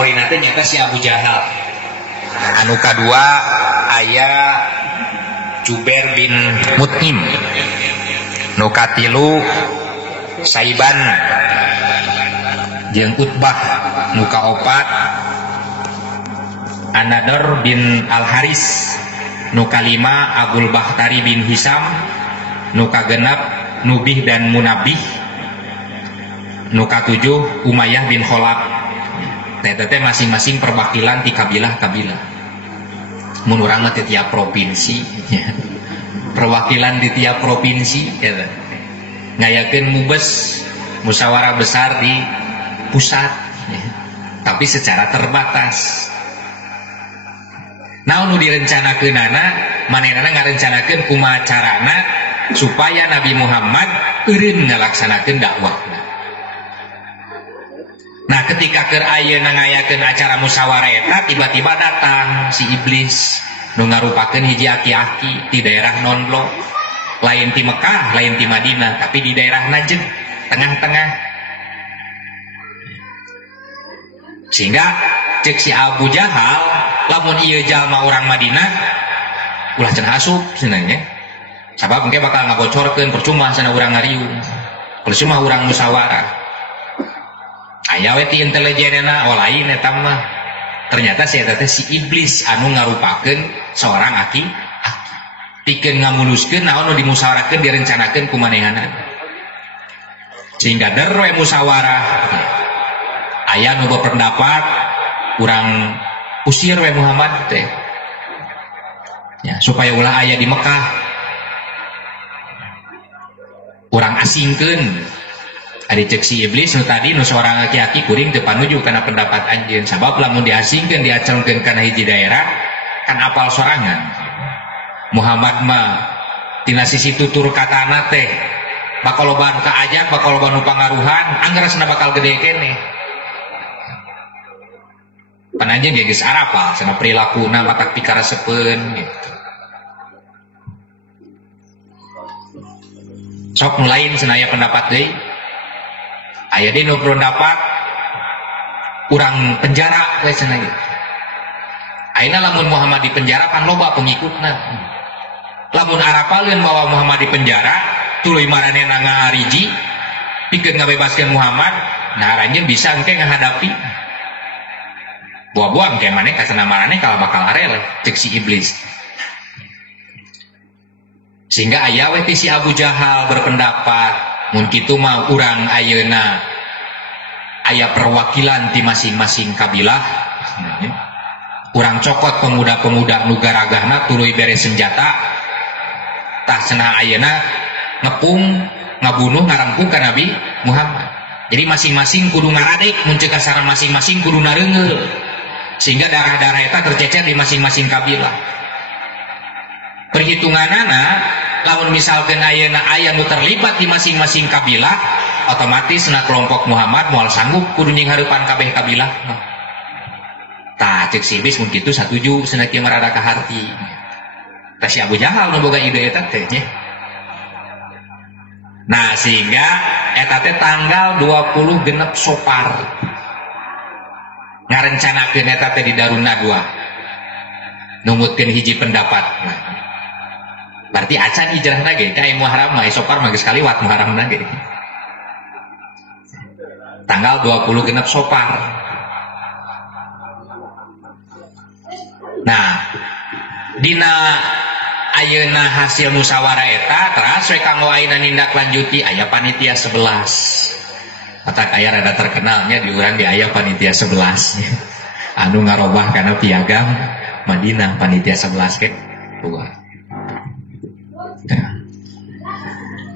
kategorina teh nyata si Abu Jahal. Anu kadua aya Jubair bin Mut'im. Nu katilu Saiban jeung Utbah. Nu kaopat An-Nadr bin Al-Haris. Nu kalima Abul Bakhtari bin Hisam. Nu kagenep Nubih dan Munabih. Nu katujuh Umayyah bin Khalaf. Tete masing-masing perwakilan ti kabilah-kabilah. Mun urang mah ti tiap provinsi. Perwakilan di tiap provinsi eta. Ngayakeun mubes musyawarah besar di pusat. Tapi secara terbatas. Naon nu direncanakeunana, manehna ngarencanakeun kumaha carana supaya Nabi Muhammad eureun ngalaksanakeun dakwahna. Nah, ketika keur ayeuna ngayakeun acara musyawarah eta tiba-tiba datang si iblis nu ngarupakeun hiji aki-aki di daerah non-blok, lain di Mekah, lain di Madinah, tapi di daerah Najd, tengah-tengah. Sehingga cek si Abu Jahal, lamun ieu jalma urang Madinah, ulah cenah asup sebenarnya. Sabab engke bakal ngabocorkeun percuma sana urang ngariung. Percuma urang musyawarah. Aya we ti intelijenna lain eta mah. Ternyata si eta teh si iblis anu ngarupakeun seorang aki. Pikeun ngamuluskeun naon nu dimusyawarahkeun direncanakeun ku manehana. Sehingga der we musyawarah. Aya nu berpendapat urang usir we Muhammad teh. Ya, supaya ulah aya di Mekah. Urang asingkeun. Ari cek si iblis nu tadi nu seorang aki-aki kuring teu panuju kana pendapat anjeun. Sabab lamun diasingkeun diacelkeun kana hiji daerah kan apal sorangan. Muhammad mah tina sisi tutur katana teh bakal loba nu kaajak, bakal loba nu pangaruhan, anggeresna bakal gede keneh. Pananjeun dia geus arapal cenah perilakuna matak pikarasepeun gitu. Sok nu lain cenah aya pendapat deui. Aya deui nu pendapat urang penjara we cenah gitu. Ayeuna lamun Muhammad di penjara kan loba pengikutna. Lamun arapaleun bahwa Muhammad di penjara, tuluy maranehna ngahariji pikeun ngabebaskeun Muhammad, nah ranjeun bisa engke ngahadapi. Buah-buah engke maneh kasana maraneh kalau bakal arel cek si iblis. Sehingga aya we ti si Abu Jahal berpendapat mun kitu mah urang ayeuna aya perwakilan ti masing-masing kabilah. Urang cokot pemuda-pemuda nu garagahna tuluy beres senjata. Tah cenah ayeuna ngepung, ngabunuh, ngarengkung ka Nabi Muhammad. Jadi masing-masing kudu ngaradek, mun ceuk kasara masing-masing kudu nareungeul. Sehingga darah-darah eta tercecer di masing-masing kabilah. Perhitunganana lamun misalkan ayeuna aya nu terlibat di masing-masing kabilah, otomatis na kelompok Muhammad moal sanggup kudu nyinghareupan kabeh kabilah. Tah cek si iblis mun kitu satuju cenah kieu marada kaharti. Tah si Abu Jahal nu boga ide eta teh nya. Nah, sehingga eta teh tanggal 20 genep Sopar. Ngarencanakeun eta teh di Darun Nadwa. Numutkeun hiji pendapat. Berarti acan hijrahna ge ka Muharram mah Sopar mah geus kaliwat Muharramna ge. Tanggal 20 genep Sopar. Nah, dina ayeuna hasil musyawarah eta teras we kanggo ayeuna nindak lanjuti aya panitia 11. Matak aya rada terkenalnya di urang di aya panitia 11. Anu ngarobah kana piagam Madinah panitia 11 ke dua.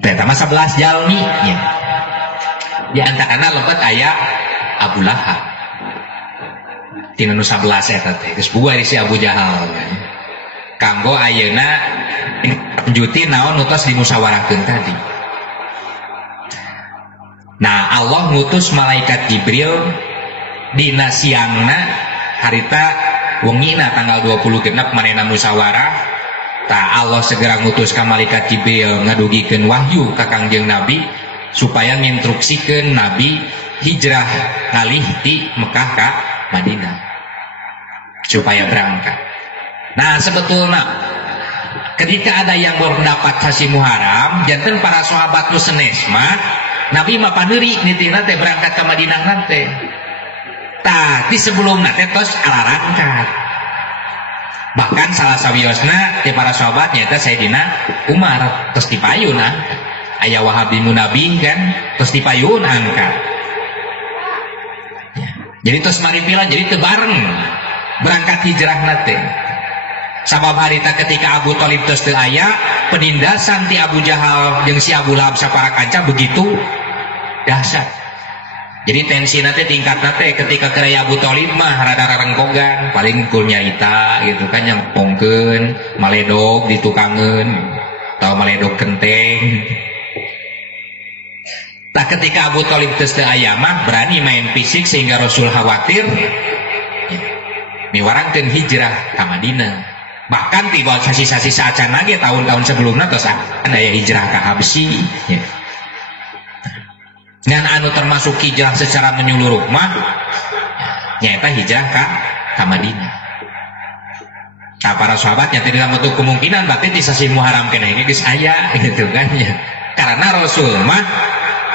Eta mah 11 jalmi nya. Di antarana lebet aya Abu Lahab. Tina nu 11 eta teh geus buah si Abu Jahal. Kanggo ayeuna lanjuti naon nu tos dimusyawarahkeun tadi. Nah, Allah ngutus malaikat Jibril dina siangna harita wengina tanggal 20 genep manehna musyawarah. Tah Allah segera ngutus ka malaikat Jibril ngadugikeun wahyu ka Kangjeng Nabi supaya nginstruksikeun Nabi hijrah ngalih ti Mekah ka Madinah supaya berangkat. Nah sebetulnya ketika ada yang berpendapat sasi Muharram, janten para sahabat nu senes mah Nabi mah paneri nitina teh berangkat ke Madinah nanti. Tapi sebelum nanti tos alarangkat. Bahkan salah sawiosna ti para sahabat nyaeta Sayyidina Umar tos dipayun aya Wahab bin Munabih kan tos dipayun angkat. Ya. Jadi tos mari pila jadi teu bareng berangkat hijrah nate. Sabab harita ketika Abu Thalib tos teu aya, penindasan ti Abu Jahal jeung si Abu Lahab saparakanca begitu dahsyat. Jadi tensi nate tingkat nate ketika keraya Abu Thalib mah rada rarengkogan, paling kul nyaita gitu kan yang pongkeun, maledog ditukangeun, atau maledog kenteng. Nah ketika Abu Thalib tos teu aya mah berani main fisik sehingga Rasul khawatir miwarangkeun hijrah ka Madinah. Bahkan tiba sasi-sasi saacan lagi tahun-tahun sebelumnya terus ada ya hijrah ke Habsyi ya. Dan anu termasuk hijrah secara menyeluruh mah nyata hijrah ke Madinah. Nah para sahabatnya tidak menutup kemungkinan berarti di sasi Muharram kena ini geus aya gitu kan ya. Karena Rasul mah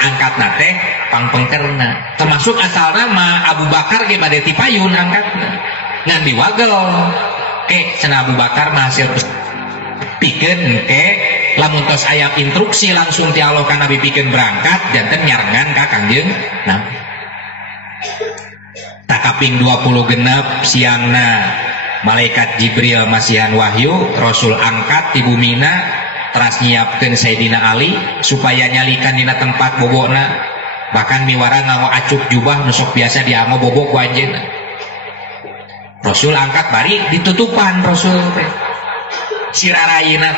angkat nate pangpengkerna termasuk asalna mah Abu Bakar ge bade tipayun angkatna ngan diwagel ke cenah Abu Bakar mah hasil pikeun ke lamun tos aya instruksi langsung ti Allah ka Nabi pikeun berangkat janten nyarengan ka Kangjeng Nabi. Takaping 20 genep siangna malaikat Jibril masihan wahyu Rasul angkat ti bumina teras nyiapkeun Sayyidina Ali supaya nyalikan dina tempat bobokna bahkan miwara ngawa acuk jubah nusok biasa diamo bobok ku anjeunna. Rasul angkat bari ditutupan Rasul teh siraraina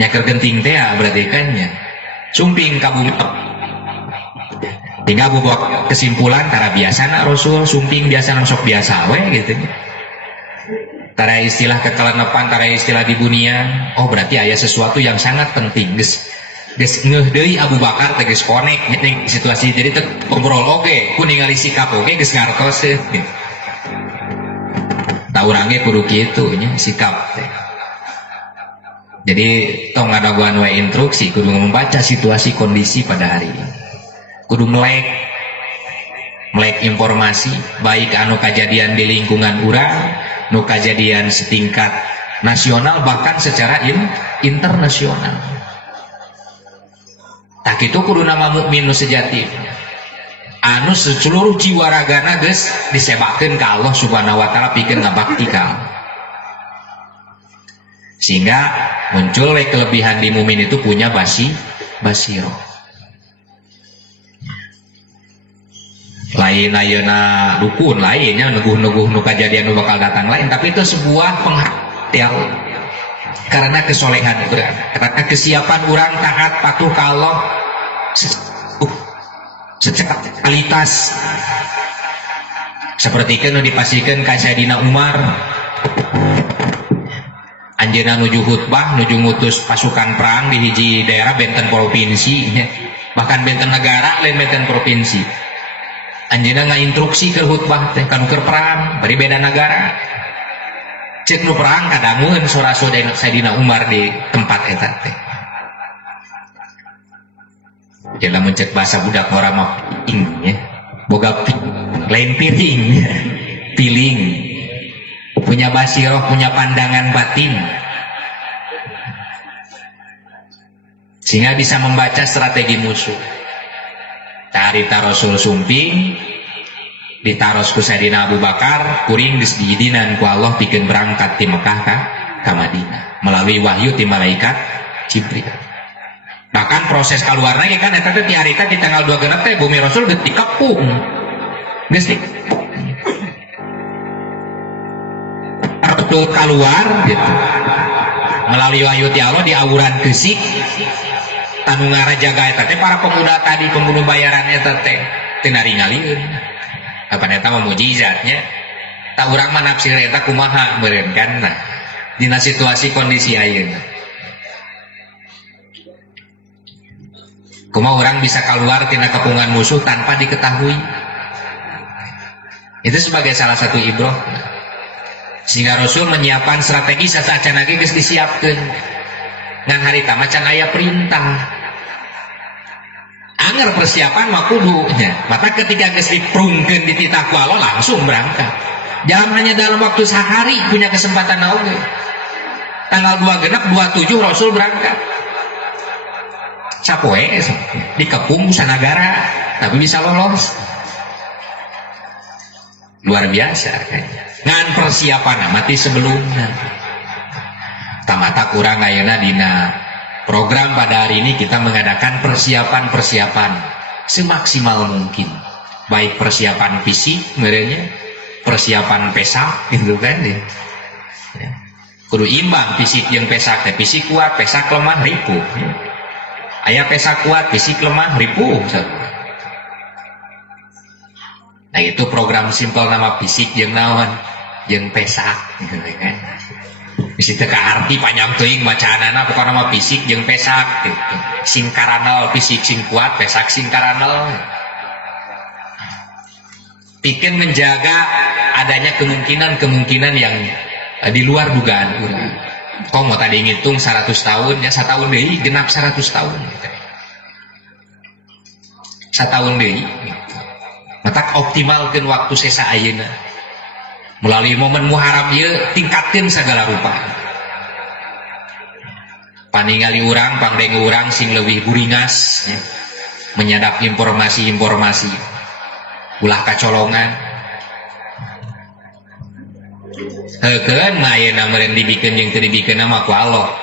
nyaker genting teh berarti kan nya sumping ka bumi tinggal buat kesimpulan tara biasana Rasul sumping biasa sok biasa we gitu tara istilah kekelenepan tara istilah di dunia. Oh berarti aya sesuatu yang sangat penting geus ngeuh deui Abu Bakar teh geus connect ning situasi jadi teh ngobrol oge ku ningali sikap oge geus ngartos gitu. Urangnya kudu kitu nya sikap teh. Jadi tong ngadaguan we instruksi kudu membaca situasi kondisi pada hari ini. Kudu melek informasi baik anu kajadian di lingkungan urang, nu kajadian setingkat nasional bahkan secara internasional. Tak itu kudu nama mukmin nu sejati. Anu seluruh jiwa ragana geus disebakeun ka Allah Subhanahu wa taala pikeun ngabakti ka Allah. Sehingga muncul kelebihan di mukmin itu punya basiro. Lain ayeuna dukun lainnya neguh-neguh nu kajadian nu bakal datang lain tapi itu sebuah penghatian karena kesolehan urang, karena kesiapan urang taat patuh ka Allah secara kualitas seperti kan dipastikan ka Sayyidina Umar anjeunna nuju khutbah nuju ngutus pasukan perang di hiji daerah benten provinsi bahkan benten negara lain benten provinsi anjeunna ngainstruksi ke khutbah teh kanu keur perang bari beda negara cek nu perang kadangueun sora-sora Sayyidina Umar di tempat eta teh. Jangan mencet bahasa budak orang mah piring ya. Boga lain piring piling punya basiroh punya pandangan batin sehingga bisa membaca strategi musuh. Tarita Rasul sumping ditaros ku Sayyidina Abu Bakar kuring disdidinan ku Allah pikeun berangkat ti Mekah ka Madinah melalui wahyu ti malaikat Jibril. Bahkan proses keluarnya kan eta teh ti harita di tanggal 2 genep teh bumi Rasul geus dikepung. Geus betul keluar gitu. Melalui wahyu ti Allah di awuran geusik anu ngarajaga eta teh para pemuda tadi pembunuh bayaran eta teh teu naringalieun. Apa eta mah mukjizatnya. Tak urang mah nafsir eta kumaha meureun kan. Nah, dina situasi kondisi ayeuna kumaha orang bisa keluar tina kepungan musuh tanpa diketahui. Itu sebagai salah satu ibrah. Sehingga Rasul menyiapkan strategi saat lagi geus disiapkeun. Ngan harita macan aya perintah. Anger persiapan mah kudunya. Maka ketika geus diprungkeun di titah ku Allah langsung berangkat. Jangan hanya dalam waktu sehari punya kesempatan oge. Tanggal 2 genep 27 Rasul berangkat. Sapoe dikepung sanagara tapi bisa lolos. Luar biasa kayaknya. Ngan persiapan mati sebelumnya. Tamata kurang ayeuna dina program pada hari ini kita mengadakan persiapan-persiapan semaksimal mungkin. Baik persiapan fisik merenya, persiapan pesak gitu kan ya. Kudu imbang fisik yang pesak, fisik kuat, pesak lemah ripuh. Aya pesak kuat, fisik lemah ripuh. Nah itu program simpel nama fisik yang naon, yang pesak gitu kan. Bisa teka arti panjang teuing bacaanana pokokna nama fisik yang pesak gitu. Sing karanel fisik sing kuat, pesak sing karanel. Bikin menjaga adanya kemungkinan yang di luar dugaan urang. Kok mau tadi ngitung 100 tahun ya 1 tahun deui genap 100 tahun. 1 tahun deui. Mata optimalkeun waktu sesa ayeuna. Melalui momen Muharram ieu tingkatkeun segala rupa. Paningali urang, pangdengu urang sing leuwih guringas ya. Menyadap informasi-informasi. Ulah kacolongan. Hekeun mah ayeuna meureun dibikeun jeung teu dibikeun mah ku Allah.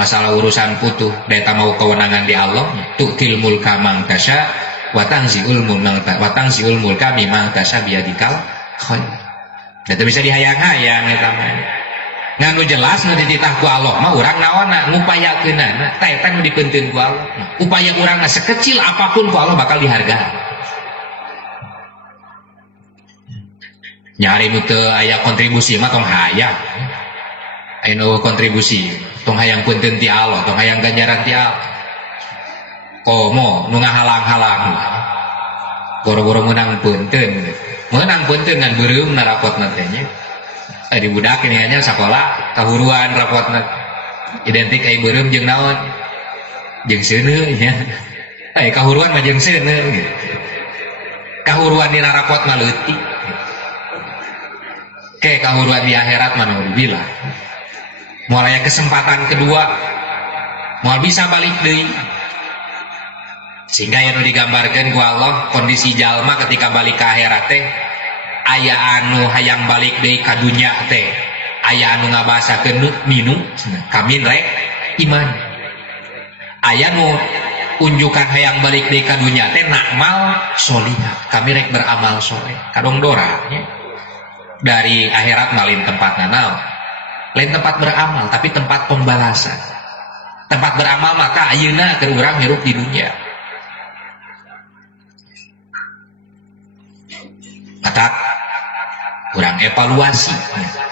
Masalah urusan putuh eta mau kewenangan di Allah. Tu'til mulka man tasya wa tanzi'ul mulka mimman tasya biyadikal khair. Eta bisa dihayang-hayang eta mah. Nganu jelas nu dititah ku Allah mah urang naonna ngupayakeunana tah eta nu dipeunteun ku Allah. Upaya urang sekecil apapun ku Allah bakal dihargaan. Nyari nu teu aya kontribusi mah tong hayang. Anu kontribusi tong hayang punten ti Allah, tong hayang ganjaran ti Allah. Komo nu ngahalang-halang. Boro-boro meunang punten. Meunang punten ngan beureum na rapotna teh nya. Di budak ini nya sakola kahuruan rapotna. Identik ai beureum jeung naon? Jeung seuneu nya. Kahuruan mah jeung seuneu gitu. Kahuruan dina rapot mah leutik. Kayak kahuruan di akhirat mana bilang mulai kesempatan kedua mau bisa balik deui sehingga yang digambarkan ku Allah kondisi jalma ketika balik ke akhirat teh aya anu hayang balik deui ka dunya teh aya anu ngabasakeun minum kamin rek iman aya nu unjukan hayang balik deui ka dunya teh nakmal solihah kami rek beramal soleh kadong doranya dari akhirat malin tempat nanau lain tempat beramal tapi tempat pembalasan tempat beramal maka ayeuna keur urang hirup di dunia maka urang evaluasi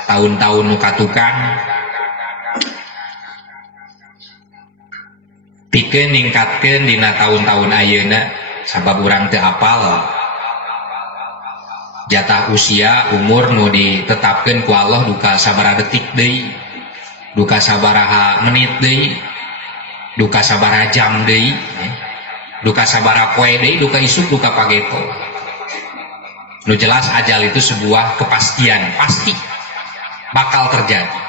tahun-tahun nu katukang pikeun ningkatkeun dina tahun-tahun ayeuna sabab urang teu apal jatah usia umur nu ditetapkeun ku Allah duka sabaraha detik deui duka sabaraha menit deui duka sabaraha jam deui duka sabaraha poe deui duka isuk duka pageto nu jelas ajal itu sebuah kepastian pasti bakal terjadi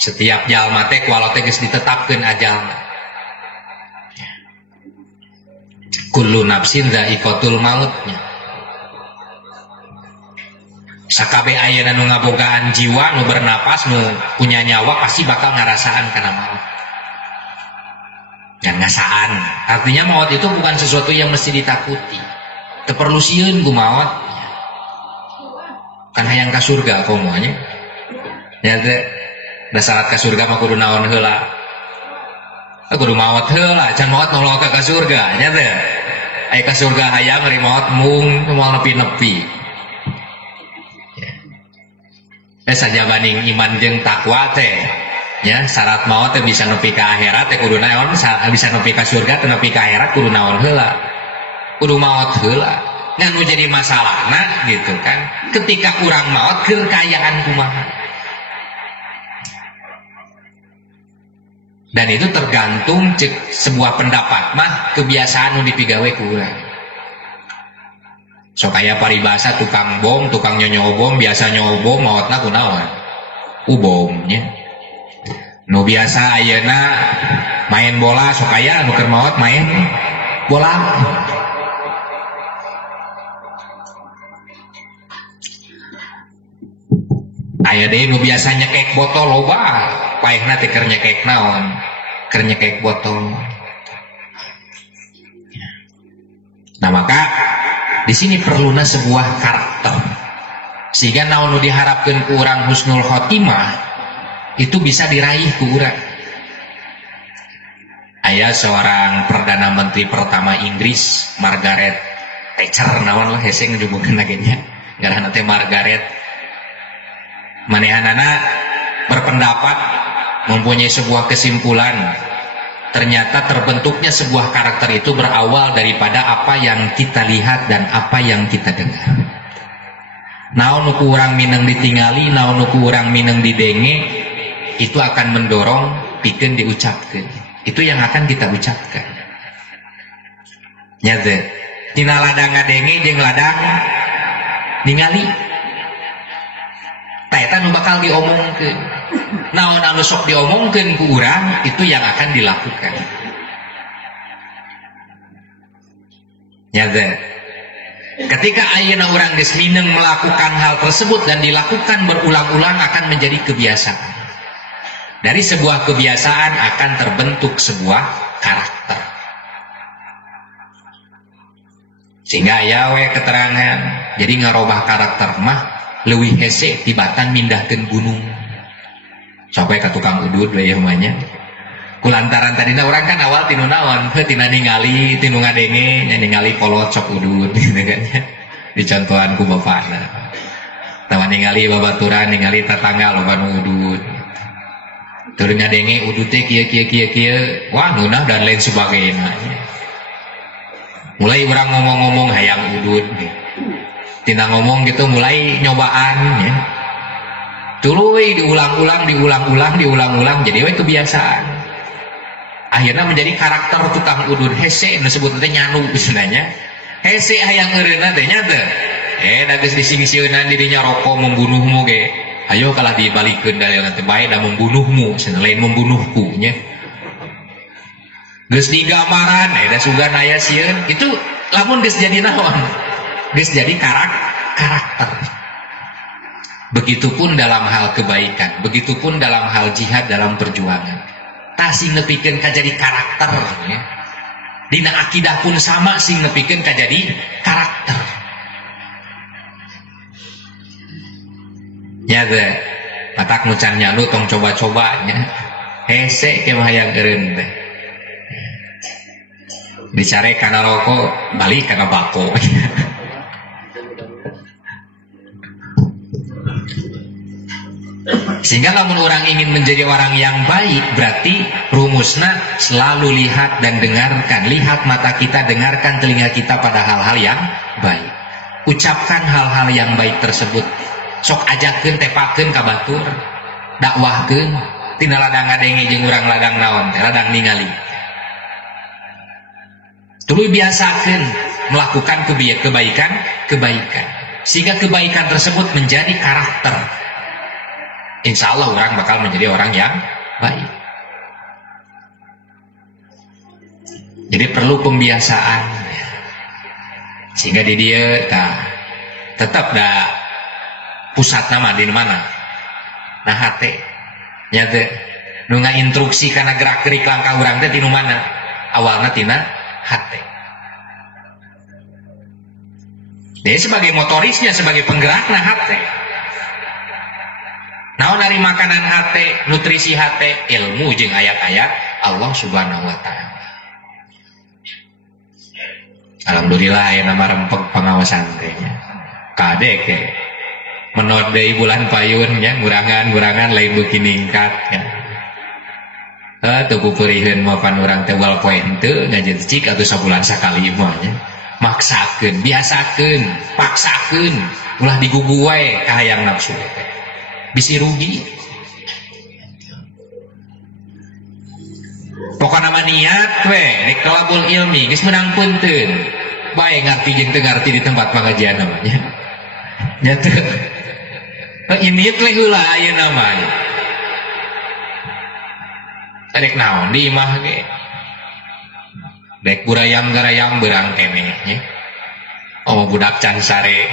setiap jalma teh ku Allah teh geus ditetapkeun ajalna kullu nafsin dha'iqatul maut sakabe ayeuna nu ngabogaan jiwa nu bernapas nu punya nyawa pasti bakal ngarasaan kana maut dan ngasaan artinya maut itu bukan sesuatu yang mesti ditakuti teu perlu sieun ku maut kan hayang ka surga komonya nya teh da syarat ka surga mah kudu naon heula kudu maot heula can maot nolong ka surga nya teh aya ka surga hayang ari maot mung moal nepi-nepi saja banding iman jeung takwa teh ya syarat maot teh bisa nepi ka akhirat teh kudu naon bisa nepi ka surga teh nepi ka akhirat kudu naon heula kudu maot heula nganu jadi masalah gitu kan ketika kurang maut kekayaan kumaha. Dan itu tergantung cek sebuah pendapat mah kebiasaan nu dipigawe ku urang. So kaya paribasa tukang bom, tukang nyobom, biasa nyobom mautna kunaon? Ubomnya. Nu biasa ayeuna main bola so kaya anu keur maot main bola. Aya deui nu biasa nyekek botol loba, paehna teh keur nyekek naon? Keur nyekek botol. Nah, maka di sini perluna sebuah karakter. Sehingga naon nu diharapkeun ku urang husnul khotimah itu bisa diraih ku urang. Aya seorang perdana menteri pertama Inggris, Margaret Thatcher naon lah hese ngejumukeun lagenya. Ngaranna teh Margaret. Manehanana berpendapat mempunyai sebuah kesimpulan ternyata terbentuknya sebuah karakter itu berawal daripada apa yang kita lihat dan apa yang kita dengar. Naon nu urang mineng ditingali, naon nu urang mineng didenge itu akan mendorong pikeun diucapkeun. Itu yang akan kita ucapkan. Nya teh tina ladang ngadenge jeung ladang ningali. Eta nu bakal diomongkeun. Naon anu sok diomongkeun ku urang itu yang akan dilakukan. Nya teh. Ketika ayeuna urang geus mineng melakukan hal tersebut dan dilakukan berulang-ulang akan menjadi kebiasaan. Dari sebuah kebiasaan akan terbentuk sebuah karakter. Sehingga aya we keterangan jadi ngarobah karakter mah leuwih hese tibatan mindahkeun gunung. Sampai ke tukang udud we rumahnya. Kulantaran tadina orang kan awal tinu naon, tina ningali, tinu ngadenge, ningali kolot sok udud gitu kan. Dicontohan ku bapana. Taman ningali babaturan, ningali tetangga loba nu udud. Teu ngadenge udud teh kieu, wah nunah dan lain sebagainya. Mulai orang ngomong-ngomong hayang udud. Tina ngomong gitu mulai nyobaan ya. Tuluy diulang-ulang jadi we kebiasaan. Akhirnya menjadi karakter tukang udud hese disebut teh nyanu istilahnya. Hese hayang eureunna teh nya teh. Da geus disingsieunan dirinya rokok membunuhmu ge. Ayo kalah dibalikeun dalilna teh bae da membunuhmu, cenah lain membunuhku nya. Geus digamaran da sugan aya sieun itu lamun geus jadi naon? Geus jadi karakter. Begitupun dalam hal kebaikan, begitupun dalam hal jihad dalam perjuangan. Tah sing nepikeun ka jadi karakter ya. Dina akidah pun sama sing nepikeun ka jadi karakter. Ya teh, matak nucan nyanu tong coba-coba nya. Hese ke hayang eureun teh. Dicare kana rokok, balik kana bako. Sehingga lamun orang ingin menjadi orang yang baik, berarti rumusna selalu lihat dan dengarkan. Lihat mata kita, dengarkan telinga kita pada hal-hal yang baik. Ucapkan hal-hal yang baik tersebut. Sok ajakeun tepakeun ka batur, dakwahkeun tina ladang ngadenge jeung urang ladang naon, ladang ningali. Tuluy biasakeun melakukan kebaikan, sehingga kebaikan tersebut menjadi karakter. Insya Allah orang bakal menjadi orang yang baik. Jadi perlu pembiasaan, sehingga di dia tetap pusat nama di mana, nah hati, nyata, nunga instruksi karena gerak gerik langkah orang teh di mana, awalnya tina hati. Dia sebagai motorisnya, sebagai penggeraknya hati. Naon dari makanan hate, nutrisi hate, ilmu jeung ayat-ayat Allah Subhanahu wa taala. Alhamdulillah aya nama rempeg pengawasan teh nya. Kade ke menod deui bulan payun nya, ngurangan lain beuki ningkat ya. Teu pupurieun mapan urang teh wal poe henteu ngajeun cik atuh sabulan sakali mah nya. maksakeun, biasakeun, paksakeun, ulah digugu wae ka hayang nafsu teh. Bisi rugi. Pokona mah niat we, rek talabul ilmi geus menang punteun. Bae ngarti jeung teu ngarti di tempat pengajian namanya. Nya teu. Ini teh heula ayeuna mah. Rek naon di imah ge. Rek burayam-garayam beurang keneh nya. Oh budak can sare.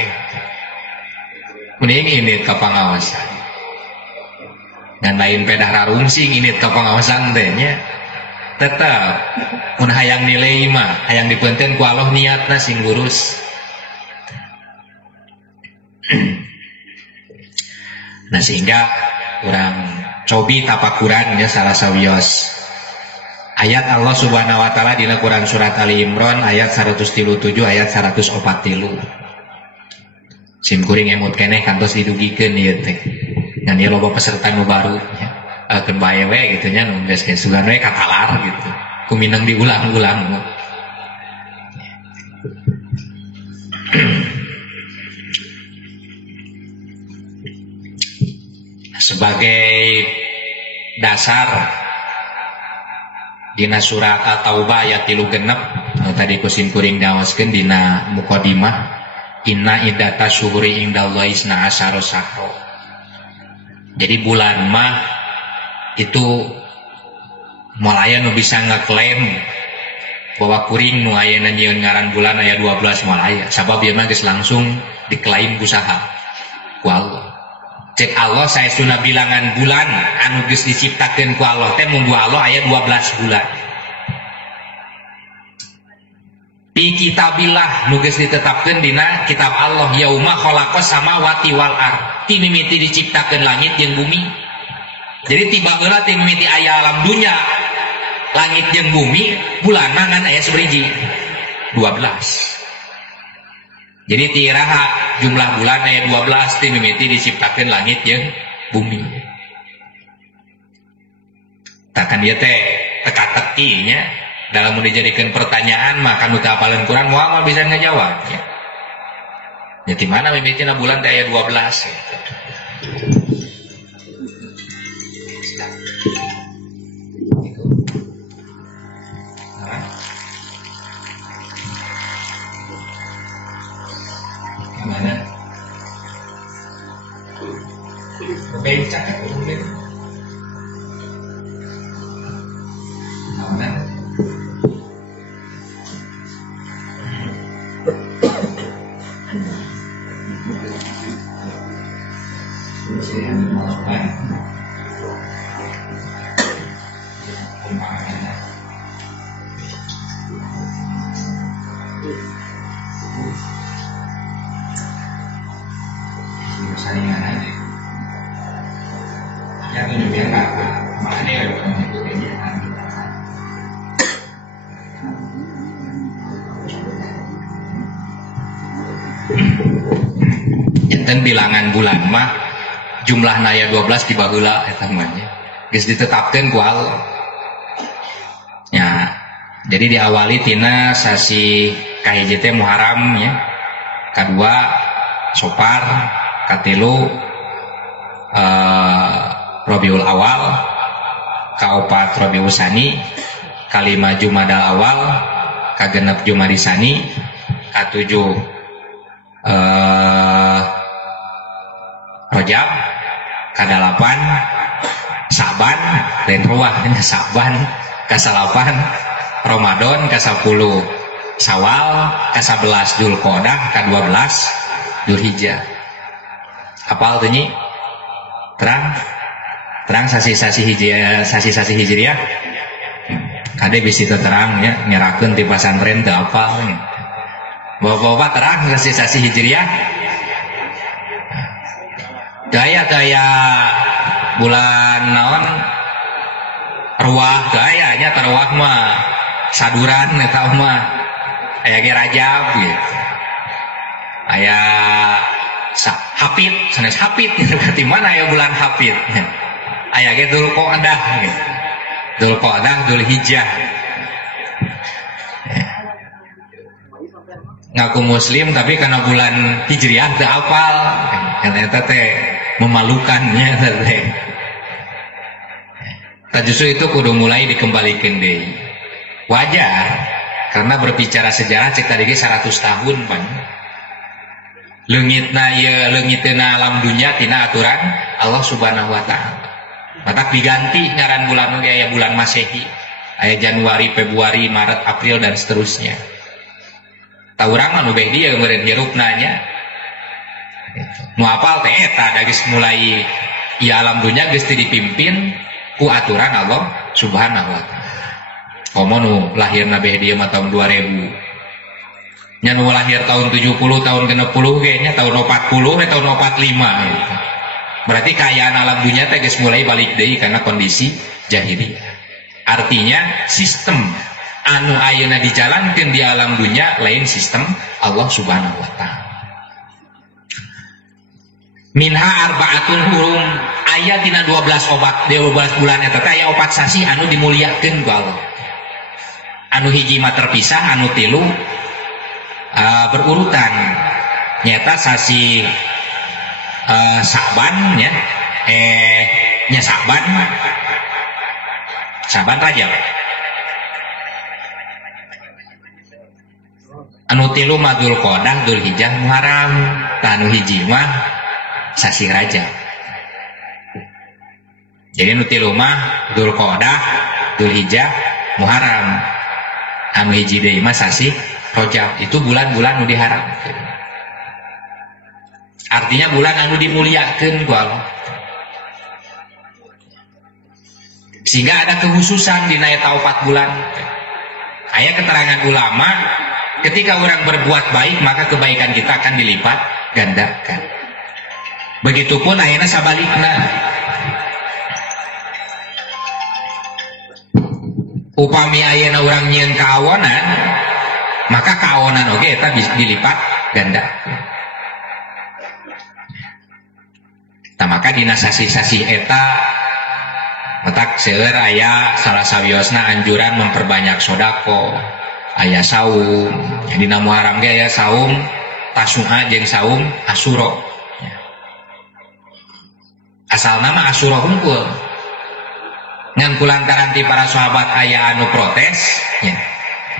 Mending ini ka pangawasan. Dan lain pedah rarungsing ini ka pangawasan teh nya. Tetap mun hayang nilai mah hayang dipunten ku Allah niatna sing lurus. Nah sehingga urang cobi tapakuran ya salah sawios ayat Allah Subhanahu wa taala dina Quran surat Ali Imran ayat 137 ayat 143. Sim kuring emut keneh kantos didugikeun ieu teh. Ngan ieu loba peserta nu baru nya. Keun bae we gitu nya nu geus sugan we katalar gitu. Kumineng diulang-ulang. Sebagai dasar dina surat At-Taubah ayat 36 tadi kusim kuring dawaskeun dina muqaddimah inna iddata syuhuri indallahi isna asyara syahra. Jadi bulan mah itu malaya nu bisa ngaklaim bahwa kuring nu ayeuna nyieun ngaran bulan aya 12 malaya sabab ieu mah geus langsung diklaim usaha ku Allah. Cek Allah saya sunah bilangan bulan anu geus diciptakeun ku Allah teh munggu Allah aya 12 bulan. Fi kitabillah nu geus ditetapkeun dina kitab Allah yauma khalaqas samawati wal ard. Ti mimiti diciptakeun langit jeung bumi. Jadi tiba heula ti mimiti aya alam dunya langit jeung bumi bulan mah ngan aya sabriji 12. Jadi tiraha jumlah bulan aya 12 ti mimiti diciptakeun langit jeung bumi. Takan ieu teh teka-teki nya dalam dijadikan pertanyaan mah kanu teu hafalan Quran moal mah bisa ngajawab nya. Ya di mana mimitina bulan teh aya 12 gitu. Mana? Becak ya mungkin. Mana? Saringan aja. Yang ini biar apa? Makanya ya enten bilangan bulan mah jumlah naya 12 di baheula eta mah nya. Geus ditetapkeun ku Allah. Ya, jadi diawali tina sasi kahiji teh Muharram nya. Kadua Sopar, katilu Rabiul Awal, kaopat Rabiul Tsani, kalima Jumadal Awal, kagenep Jumadi Tsani, katujuh Rajab, kadalapan Sa'ban, dan ruah Sa'ban, kasalapan Ramadan, kasapuluh Syawal, ka-11 Dzulqa'dah, ka-12 Dzulhijjah. Hafal teh nyi? Terang sasi-sasi hijriah. Kade bisi teu terang nya nyerakeun ti pasantren teu hafal nya. Bapak-bapak terang sasi-sasi hijriah. Gaya bulan naon? Ruah gaya nya taruah mah saduran eta mah. Aya ge Rajab gitu. Aya Hafid, sanes Hafid berarti mana ya bulan Hafid. Aya ge Dzulqa'dah gitu. Dzulqa'dah, Dzulhijjah. ngaku muslim tapi karena bulan hijriah teu apal kan eta teh memalukannya teh. Tah justru itu kudu mulai dikembalikan deui. Wajar karena berbicara sejarah cek tadi 100 tahun pan. Leungitna ieu leungiteuna alam dunya tina aturan Allah Subhanahu wa taala. Matak diganti ngaran bulan oge aya bulan Masehi, aya Januari, Februari, Maret, April dan seterusnya. Tah urang mah nu beh dieu meureun hirupna nya. Nu apal teh eta da geus mulai ieu alam dunya geus dipimpin ku aturan Allah Subhanahu wa taala. Komo nu lahirna beh dieu mah tahun 2000. Nya nu lahir tahun 70, tahun 60 ge nya tahun 40, tahun 45 gitu. Berarti kayaan alam dunia teh geus mulai balik deui karena kondisi jahiliyah. Artinya sistem anu ayeuna dijalankeun di alam dunia lain sistem Allah Subhanahu wa taala. Minha arbaatun hurum, aya dina 12 obat 12 bulan eta teh aya opat sasi anu dimuliakeun ku Allah. Anu hiji mah terpisah, anu tilu berurutan. Nyata sasi Sa'ban nya nya Sa'ban Rajab. Anu tilu mah Dzulqa'dah, Dzulhijjah, Muharram. Anu hiji mah sasi Rajab. Jadi anu tilu mah Dzulqa'dah, Dzulhijjah, Muharram. Anu hiji deui mah sasi Rajab. Itu bulan-bulan nu diharamkeun. Artinya bulan anu dimuliakeun ku Allah. Sehingga ada kekhususan dina eta 4 bulan. Aya keterangan ulama, ketika orang berbuat baik maka kebaikan kita akan dilipat gandakan. Begitupun ayeuna sabalikna. Upami ayeuna urang nyieun kaawonan, maka kaawonan oge eta dilipat ganda. Nah, maka dina sasi-sasi eta matak seueur aya salah sawiosna anjuran memperbanyak sodako, aya saum. Dina Muharram ge aya saum Tasu'a jeung saum Asyura. Asalna mah Asyura hungkul. Ngan kulantaran ti para sahabat aya anu protes ya,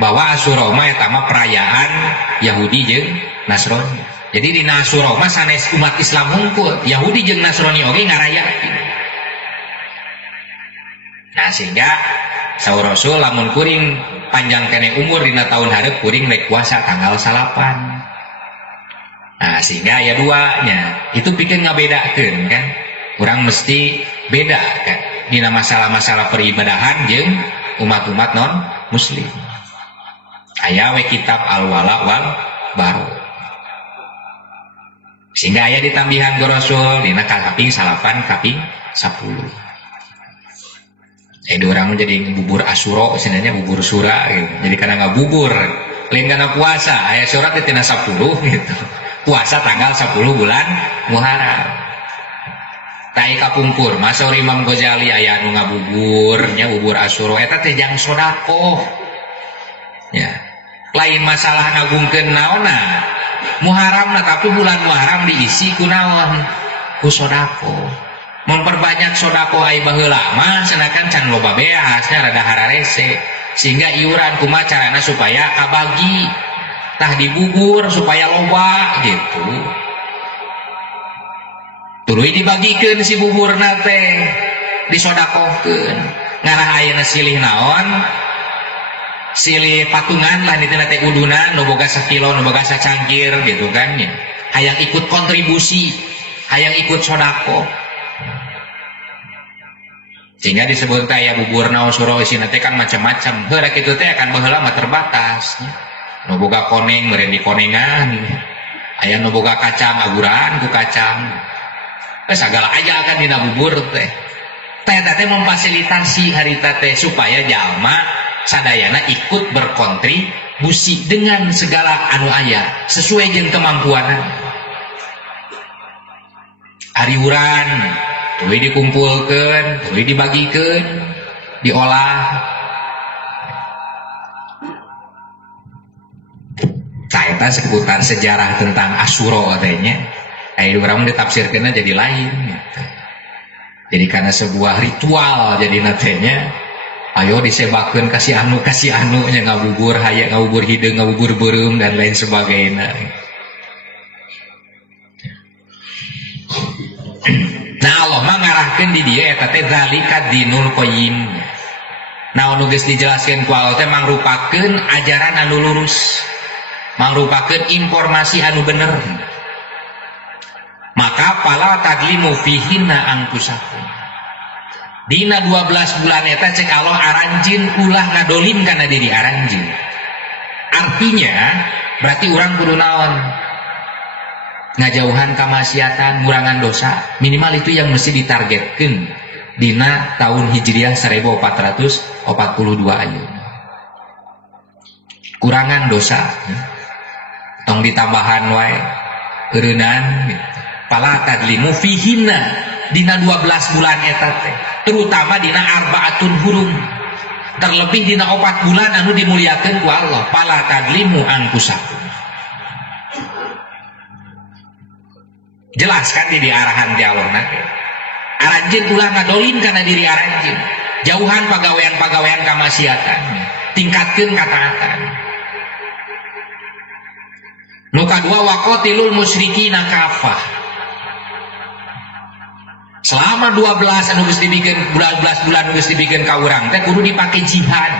bahwa Asyura mah eta mah perayaan Yahudi jeung Nasrani. Jadi di Asyura mah sanes umat Islam hungkul, Yahudi jeung Nasrani oge ngarayakeun. Nah sehingga saur Rasul lamun kuring panjang kene umur dina tahun hareup kuring rek puasa tanggal 8. Nah sehingga aya dua nya, itu bikin ngabedakeun kan. Urang mesti beda kan dina masalah-masalah peribadahan jeung umat-umat non muslim. Aya we kitab Al-Wala wal Bara. Sehingga aya ditambihan ku Rasul dina kaping 8 kaping 10. Orang menjadi bubur Asyura sebenarnya bubur sura gitu. Jadi karena nggak bubur lain karena puasa aya surat di tina 10 gitu. Puasa tanggal 10 bulan Muharram. Tai kapungkur masuk Imam Ghazali aya nu ngabuburnya bubur Asyura eta teh jang sodako. Ya. Lain masalah nagungkeun naonna. Muharram na tapi bulan Muharram diisi ku naon? Ku sodako. Memperbanyak sodako ai baheula mah senakan can loba beasnya rada hararese sehingga iuran kumaha carana supaya kabagi tah dibubur supaya loba gitu. Tuluy dibagikeun si buburna teh disodakohkeun. Ngarah ayeuna silih naon? Silih patungan lah ditina teh uduna nu boga sakilo nu boga sacangkir gitu kan ya. Hayang ikut kontribusi, hayang ikut sodako. Sehingga disebut kayak bubur naon surau isina teh kan macam-macam. Heura kitu teh akan baheula mah terbatas. Nu boga koneng meureun dikonengan. Aya nu boga kacang aguran ku kacang. Sagala aya akan dina bubur teh. Eta teh memfasilitasi harita teh supaya jalma sadayana ikut berkontribusi dengan segala anu aya sesuai jeung kemampuanna. Ariuran tuluy dikumpulkeun, tuluy dibagikeun, diolah. Eta kata seputar sejarah tentang Asyura katanya. Orang ditafsirkannya jadi lain gitu. Jadi karena sebuah ritual jadi natenya ayo disebakeun kasih anu nya ngabubur hayang ngabubur hideung ngabubur beureum dan lain sebagainya. Nah Allah mah ngarahkeun di dieu eta teh zalika dinul qayyim. Nah anu geus dijelaskeun ku Allah teh mangrupakeun ajaran anu lurus, mangrupakeun informasi anu bener. Maka pala tadlimu fihinna angkusakum. Dina 12 bulan eta cek Allah aranjeun ulah ngadolim kana diri aranjeun. Artinya berarti urang kudu naon? Ngajauhan kamaksiatan, ngurangan dosa. Minimal itu yang mesti ditargetkeun dina tahun Hijriah 1442 ayeuna. Kurangan dosa. Tong ditambahan wae eureunnan gitu. Pala tadlimu fihinna dina 12 bulan eta teh terutama dina arbaatun hurum terlebih dina 4 bulan anu dimuliakeun ku Allah. Pala tadlimu anfusakum. Jelas kan di arahan di Allah nanti aranjeun ulah ngadolim kana diri aranjeun, jauhan pagawean-pagawean kamaksiatan, tingkatkeun kataatan. Nu kadua waqatilul musyrikina kafah. Selama 12 anu geus dibikeun 12 bulan anu geus dibikeun ka urang teh kudu dipake jihad.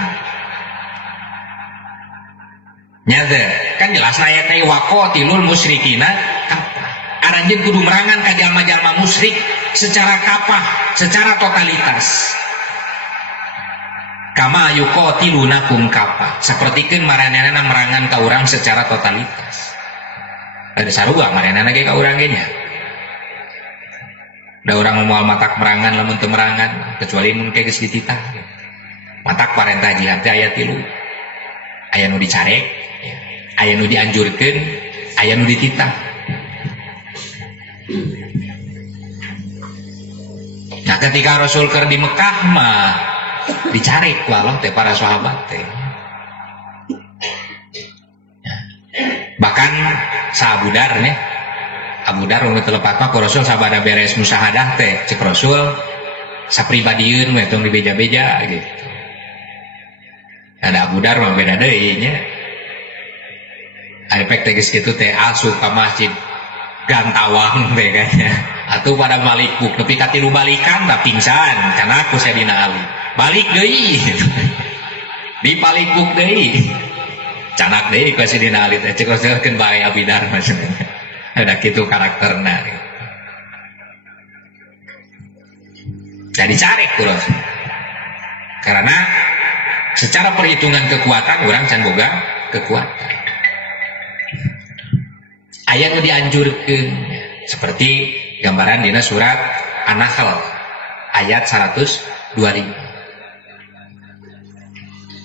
Nya teh kan jelas ayat teh waqatilul musyrikina kafah. Aranjeun kudu merangan ka jalma-jalma musyrik secara kafah, secara totalitas. Kama yuqatilunakum kafah. Sapertikeun maranehna merangan ka urang secara totalitas. Ada sarua maranehna ge ka urang ge nya. Da orang moal matak merangan lamun teu merangan kecuali mun ke geus dititah. Matak parentah jihad teh aya 3. Aya nu dicarek, aya nu dianjurkeun, aya nu dititah. Nah ketika Rasul keur di Mekah mah dicarek ku Allah teh para sahabat teh. Bahkan Sa Abu Dar nih Abu Dar nu telepat mah ku Rasul sabada beres musyahadah teh cek Rasul sapribadieun we tong dibeja-beja gitu. Ada Abu Dar mah beda deui nya. Efek teh geus kitu teh asup ka masjid gantawang teh kayaknya. Atuh pada malikuk nepi ka 3 balikan da pingsan kana ku Sayyidina Ali. Balik deui. Dipalikuk deui. Canak deui ku Sayyidina Ali teh cek Rasul keun bae Abu Dar maksudna. Ada gitu karakternya. Jadi cari kurang. Karena secara perhitungan kekuatan orang can boga kekuatan. Ayat nu dianjurkeun seperti gambaran dina surat An-Nahl ayat 125.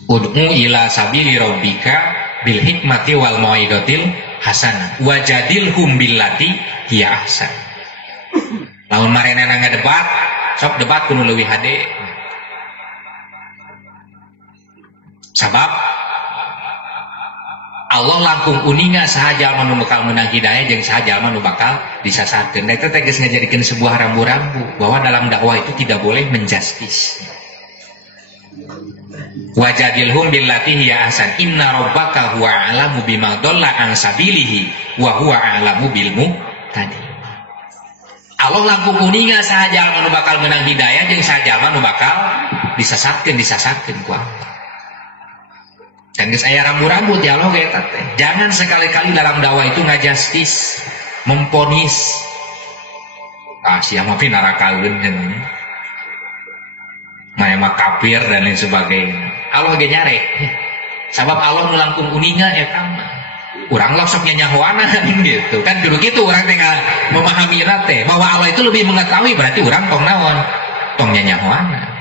Ud'u ila sabili rabbika bil hikmati wal mau'izatil hasanah wajadilhum billati hiya ahsan. Lamun marenana ngadebat, sok debat kudu leuwih hade. Sabab Allah langkung uninga saha jalma nu bakal meunang hidayah jeung saha jalma nu bakal disasatkeun. Eta teh geus ngajadikeun sebuah rambu-rambu bahwa dalam dakwah itu tidak boleh menjustis. Wajadilhum billati hiya ahsan inna rabbaka huwa a'lamu bima dhalla an sabilihi wa huwa a'lamu bil muhtadin. Allah langkung uninga saha jalma nu bakal meunang hidayah jeung saha jalma nu bakal disasatkeun ku Allah. Dan geus aya rambu-rambu ti Allah ge eta teh. Jangan sekali-kali dalam dakwah itu ngajastis, memponis. Ah sia mah pinarakaeun cenah. Mah kafir dan lain sebagainya. Allah ge nyarek. Sabab Allah nu langkung uninga eta mah. Urang lah sok nyanyahoana gitu. Kan kudu kitu urang teh memahami teh bahwa Allah itu lebih mengetahui berarti urang tong naon? Tong nyanyahoana.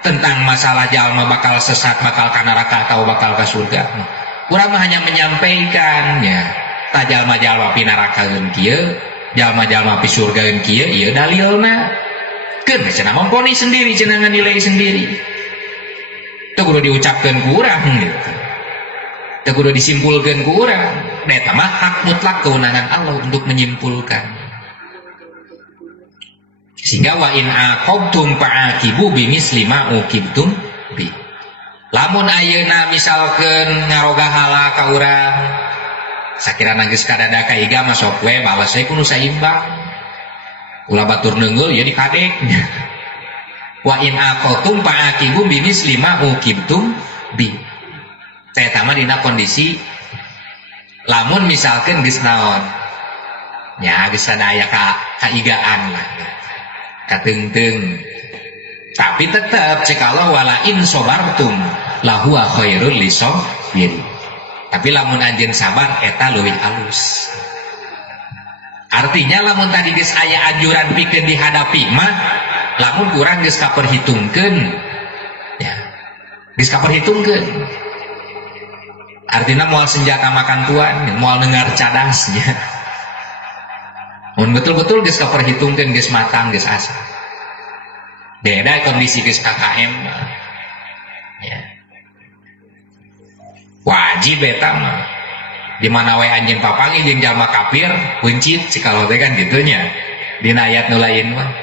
Tentang masalah jalma bakal sesat, bakal ka neraka atau bakal ke surga. Urang mah hanya menyampaikan ya. Ta jalma-jalma pi nerakaeun kieu, jalma-jalma pi surgaeun kieu, ieu dalilna. Keun cenah memponi sendiri, cenah nganilai sendiri. Teu kudu diucapkeun ku urang gitu. Teu kudu disimpulkeun ku urang. eta mah hak mutlak kewenangan Allah untuk menyimpulkan. Sehingga wa in aqabtum fa'aqibu bimisli ma uqibtum bi. Lamun ayeuna misalkeun ngarogahala ka urang sakirana geus kadada ka iga mah sok we balas we kudu saimbang. Ulah batur neungeul ya dikadek. Wa in aqabtum fa'aqibu bimisli ma uqibtum bi. Eta mah dina kondisi lamun misalkan geus naon nya geus sadaya kaigaan lah kateungteung tapi tetep cekalo wala in sobartum lahuwa khairul lisabirin tapi lamun anjeun sabar eta leuwih alus artinya lamun tadi geus aya anjuran pikeun dihadapi mah lamun kurang geus kaperhitungkeun ya geus kaperhitungkeun artinya mual senjata makan tuan mual dengar cadasnya mun betul-betul geus kaperhitungkeun geus matang geus asa beda kondisi geus KKM ya wajib eta mah di mana we anjeun papangi jeung jalma kafir wencit cikalo teh kan gitunya dina ayat nu lain mah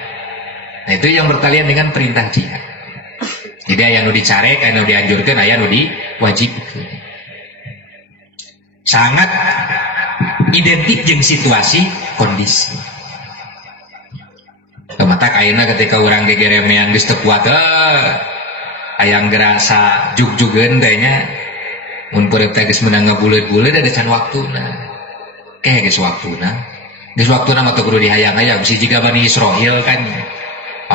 nah itu yang bertalian dengan perintah jihad jadi aya nu dicarek aya nu dianjurkeun aya nu diwajibkeun sangat identik dengan situasi kondisi. Kematak ayeuna ketika orang gegeremean geus teu kuat hayang gerasa jug-jugeun teh nya mun peureuk teh geus meunang ngabuleud-buleud ada can waktuna. Geus waktuna. Geus waktuna mah teu kudu dihayang-hayang si jiga Bani Israil kan.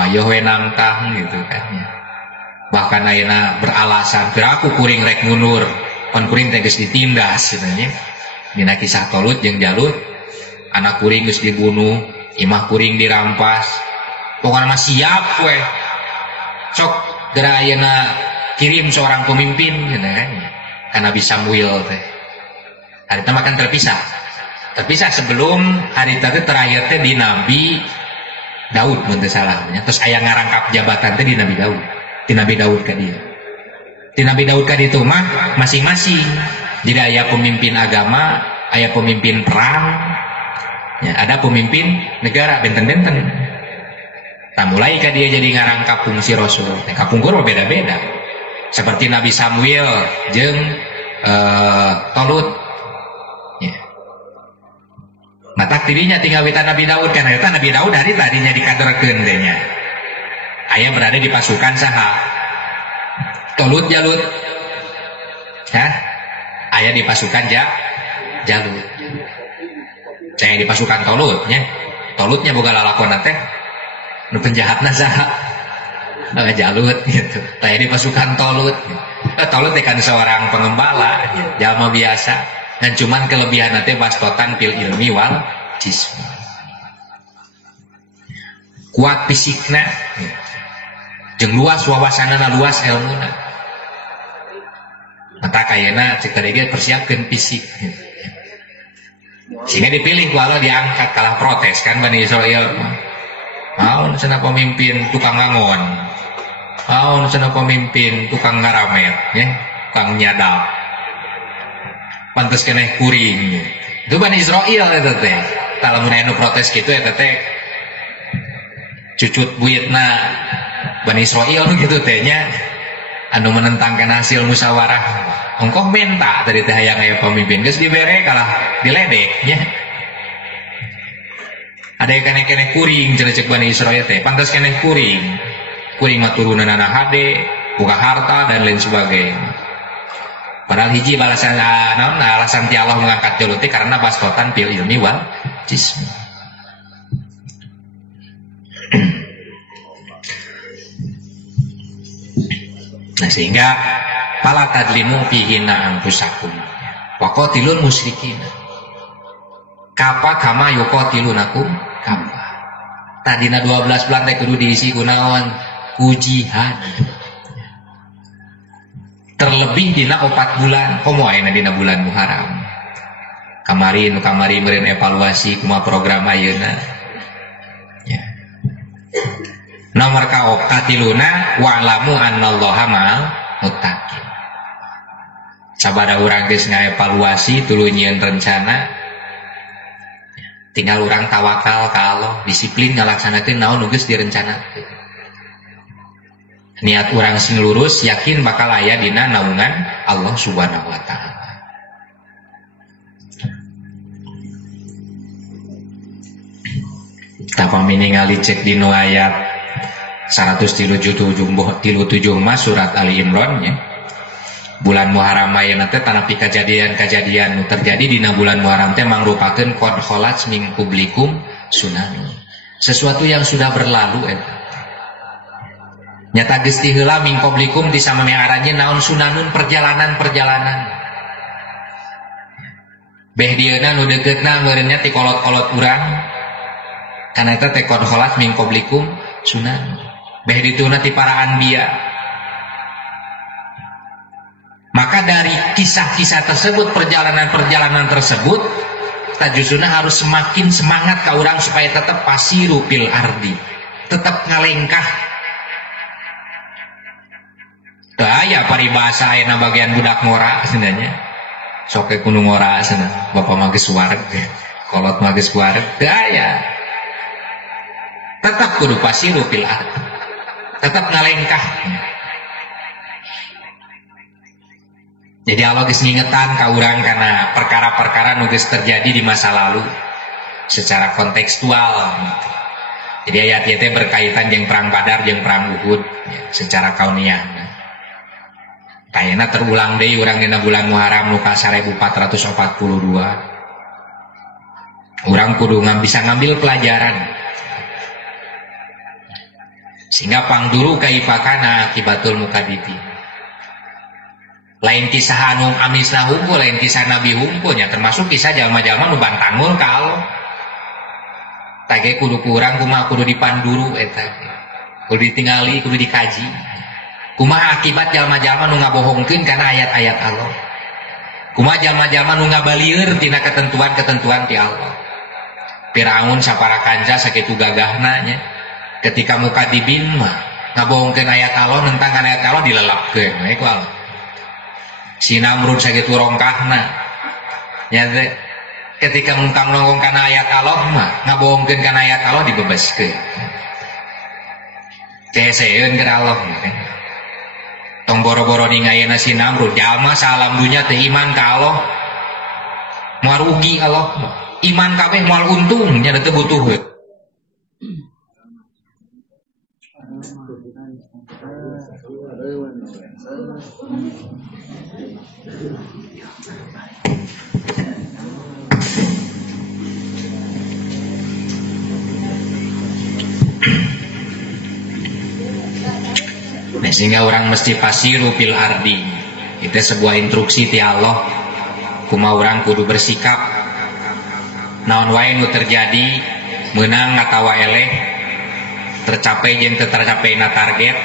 Ayo we nangtang gitu kan. Bahkan ayeuna beralasan aku kuring rek mundur. Pan kuring teh geus ditindas sebenarnya dina kisah Tolut jeung Jalut anak kuring geus dibunuh imah kuring dirampas pokokna mah siap we sok geura ayeuna kirim seorang pemimpin gitu kan ka Nabi Samuel teh harita makan terpisah sebelum harita teh terakhir teh di Nabi Daud mun teu salah terus aya ngarangkap jabatan teh di Nabi Daud ka dia di Nabi Daud kan itu mah masing-masing jadi aya pemimpin agama aya pemimpin perang ya, ada pemimpin negara benten-benten nah mulai kan dia jadi ngarangkap fungsi Rasul kapungkur beda-beda seperti Nabi Samuel jeung Tolut ya. Matak dirinya tinggal wita Nabi Daud kan eta Nabi Daud hari tadinya dikaderkeun teh nya aya berada di pasukan saha Tolut Jalut ya aya di pasukan Jalut saya di pasukan Tolutnya boga lalakonna teh nu penjahatna saha Jalut gitu saya di pasukan Tolut Tolut teh kan seorang pengembala jalma biasa dan cuman kelebihan teh bastotan fil ilmi wal jismi kuat fisikna jeung luas wawasanana luas ilmuna mata kayana cek tadi dia persiapkan fisik sehingga dipilih walau diangkat kalah protes kan Bani Israil mau sana pemimpin tukang ngangon mau sana pemimpin tukang ngaramet ya tukang nyadap pantes keneh kuring itu Bani Israil itu teh talamun anu protes gitu eta teh cucut buitna Bani Israil gitu tehnya anu menentangkan hasil musyawarah engkau minta dari teh hayang aya pemimpin geus dibere kalah diledeknya ada yang keneh kuring cenah cek Bani Israil teh pantas keneh kuring mah turunanna hade buka harta dan lain sebagainya padahal hiji balasan naon alasan ti Allah mengangkat Jalut karena bastotan fil ilmi wal jismi nah sehingga pala tadlimu fihina anfusakum wa qatilul musyrikin kapa kama yuqatilunakum kapa tadina 12 bulan teh kudu diisi kunaon ku jihad terlebih dina 4 bulan komo ayeuna dina bulan Muharram kamari meureun evaluasi kumaha program ayeuna ya nomor katiluna wa'lamu annallaha ma'al muttaqin sabada urang geus ngaevaluasi tuluy nyieun rencana, tinggal urang tawakal ka Allah, disiplin ngalaksanakeun naon nu geus direncanakeun. Niat urang sing lurus yakin bakal aya dina naungan Allah Subhanahu wa taala. Tapami ningali cek dino ayat 137 mah surat Ali Imran ya. Bulan Muharram ayeuna teh tanapi kejadian-kejadian nu terjadi dina bulan Muharram teh mangrupakeun qad khalat min qablikum sunan. Sesuatu yang sudah berlalu eta. Nyata geus ti heula min qablikum di samame aranjeun naon sunanun perjalanan-perjalanan. Beh dieuna nu deuketna meureunnya ti kolot-kolot urang. Kana eta teh qad khalat min qablikum sunan. Beh dituna ti para anbiya. Maka dari kisah-kisah tersebut, perjalanan-perjalanan tersebut, tajusuna harus semakin semangat ka urang supaya tetap pasiru fil ardi, tetap ngalengkah. Teu aya paribasa ayeuna bagian budak ngora sebenarnya. Sok kudu ngora cenah, bapa mah geus wareg, kolot mah geus wareg, teu aya. Tetap kudu pasiru fil ardi. Tetap ngalengkah. Jadi Allah geus ngingetan ka urang karena perkara-perkara nu geus terjadi di masa lalu secara kontekstual. Jadi ayat ieu teh berkaitan jeung perang Badar jeung perang Uhud ya, secara kauniyah. Kayana terulang deui urang dina bulan Muharram nu ka 1442. Urang kudu bisa ngambil pelajaran. Sehingga pangduru kaifakana akibatul mukadzibin. Lain kisah anu amisna hunkul, lain kisah Nabi hungkulnya, termasuk kisah jalma-jalma nu bantangul ka Allah. Tage kudu kurang kumaha kudu dipanduru eta. Kudu ditingali, kudu dikaji. Kumaha akibat jalma-jalma nu ngabohongkeun kana ayat-ayat Allah. Kumaha jalma-jalma nu ngabalieur tina ketentuan-ketentuan ti Allah. Firaun sapara kanca sakitu gagahna nya. Ketika mukadzibin mah ngabohongkeun ayat Allah, nentang ayat Allah dilelapkeun. Iku Allah. Si Namrud sakitu rongkahna ya teh ketika ngongkang kana ayat Allah mah ngabohongkeun kana ayat Allah dibebaskeun ceseun ke Allah tong boro-boro ningayeuna si Namrud jalma salam dunya teh iman ka Allah moal rugi Allah iman kabeh moal untung nya teu butuh. Sehingga orang mesti pasiru fil ardi. Itu sebuah instruksi ti Allah. Kumaha urang kudu bersikap. Naon wae nu terjadi meunang atawa eleh, tercapai jeung teu tercapaina target,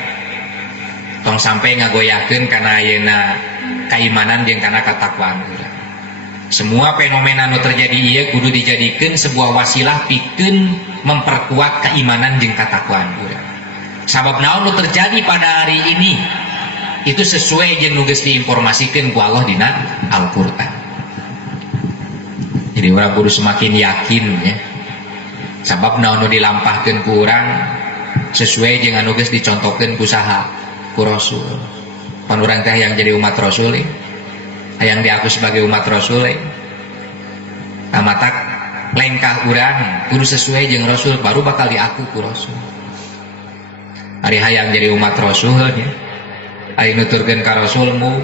tong sampai ngagoyahkeun kana ayeuna keimanan jeung kana katakwaan urang. Semua fenomena nu terjadi ieu kudu dijadikeun sebuah wasilah pikeun memperkuat keimanan jeung katakwaan urang. Sabab naon nu terjadi pada hari ini itu sesuai jeung nu geus diinformasikeun ku Allah dina Al-Qur'an. Jadi urang kudu semakin yakin ya. Sabab naon nu dilampahkeun ku urang sesuai jeung anu geus dicontohkeun ku saha? Ku Rasul. Pan urang teh yang jadi umat Rasul yang diaku sebagai umat Rasul matak lengkah urang kudu sesuai jeung Rasul baru bakal diaku ku Rasul. Ari hayang jadi umat Rasul ya. Ari nuturkeun ka Rasulmu.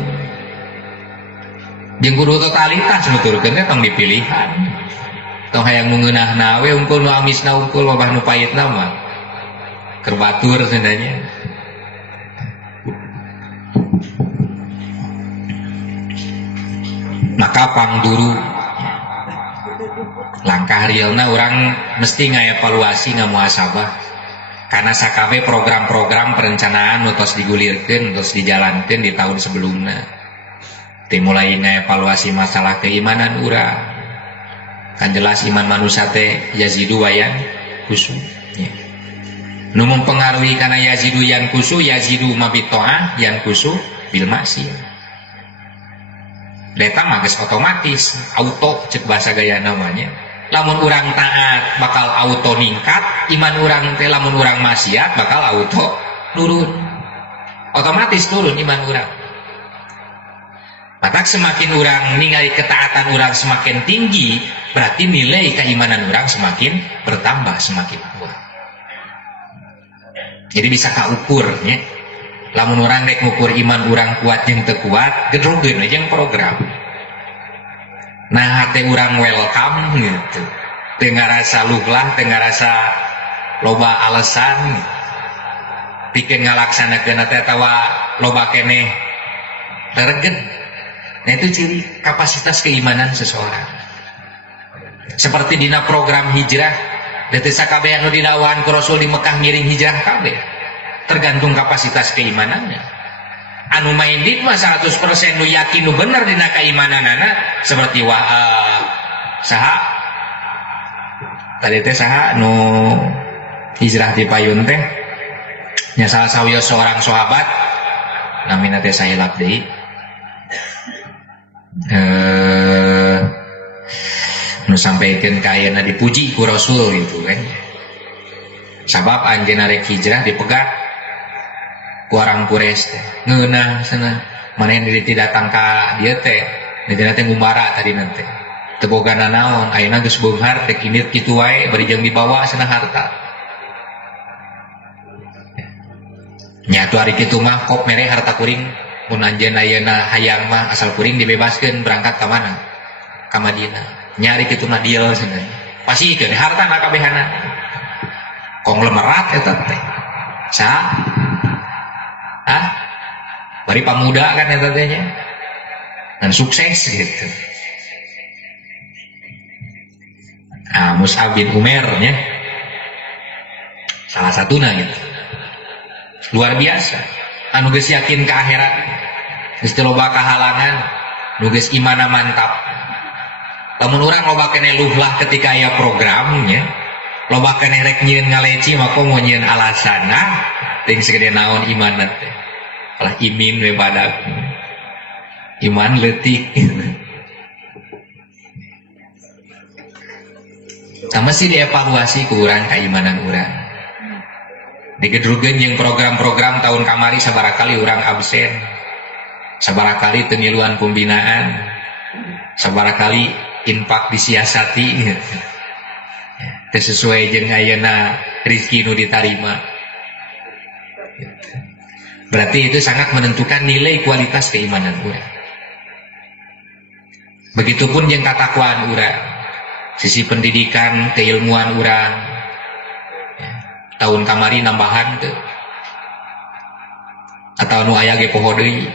Jeung kudu totalitas nuturkeun teh tong dipilihan. Tong hayang ngeunahna we unggul nu amisna unggul wabah nu payitna mah. Keur batur seunanya. Maka pangduru langkah realna urang mesti ngaevaluasi ngamuhasabah. Karena sakabeh program-program perencanaan utos digulirkeun, utos dijalankeun di tahun sebelumnya. Dimulai ngaevaluasi masalah keimanan urang. Kan jelas iman manusia teh yazidu wayan kusu. Ya. Nu mempengaruhi kana yazidu yan kusu, yazidu mabitoah yan kusu bil maksiyah. Deta mah geus otomatis auto cek bahasa gaya namanya. Lamun urang taat bakal auto ningkat, iman urang teh lamun urang maksiat bakal auto turun. Otomatis turun iman urang. Maka semakin urang ningali ketaatan urang semakin tinggi, berarti nilai keimanan urang semakin bertambah, semakin kuat. Jadi bisa kaukur nya. Lamun urang rek ngukur iman urang kuat jeung teu kuat, gedrogeun aja yang program. Nah, hati urang welcome gitu. Teu ngarasa luhlah, teu ngarasa loba alasan. Pikeun ngalaksanakeun teh tawa loba keneh teregen. Nah, itu ciri kapasitas keimanan seseorang. Seperti dina program hijrah, teu sakabeh anu didawaan ku Rasul di Mekah ngiring hijrah kabeh. Tergantung kapasitas keimanannya. Anu main dit mah 100% nu yakin nu bener dina keimananana seperti saha tadi teh saha nu hijrah di payun teh nya salah sawios seorang sahabat namina teh sahilap deui nu sampaikeun ka ayeuna dipuji ku Rasul gitu kan. Sabab anjeunna rek hijrah dipegat ku orang Quraisy teh ngeunah cenah maneh di datang ka dieu teh nidina teh ngumbara tadi nanti teu bogana naon ayeuna geus beunghar teh kinit kitu wae bari jeung dibawa cenah harta nya atuh ari kitu mah kop mere harta kuring mun anjeun ayeuna hayang mah asal kuring dibebaskeun berangkat ka mana ka Madinah nyari kitu mah deal cenah pasikeun harta na kabehana konglomerat eta teh saha bari pamuda kan eta teh nya dan sukses gitu. Mus'ab bin Umair nya salah satuna gitu. Luar biasa. Anu geus yakin ka akhirat, geus teu loba kahalangan, nu geus imana mantap. Lamun urang loba keneh luhlah ketika aya programnya, loba keneh rek nyieun ngaleci mah komo nyieun alasanna, ting segede naon imanna teh. Lah imin we badak iman leutik sama sih dievaluasi ke urang keimanan urang digedrugeun jeung program-program tahun kamari sabarakali urang absen sabarakali teu ngiluan pembinaan sabarakali infak disiasati teu sesuai jeung ayeuna rezeki nu ditarima. Berarti itu sangat menentukan nilai kualitas keimanan urang. Begitupun yang katakwaan urang, sisi pendidikan, keilmuan urang. Ya, tahun kamari nambahan tuh, atau nu aya ge poho deui.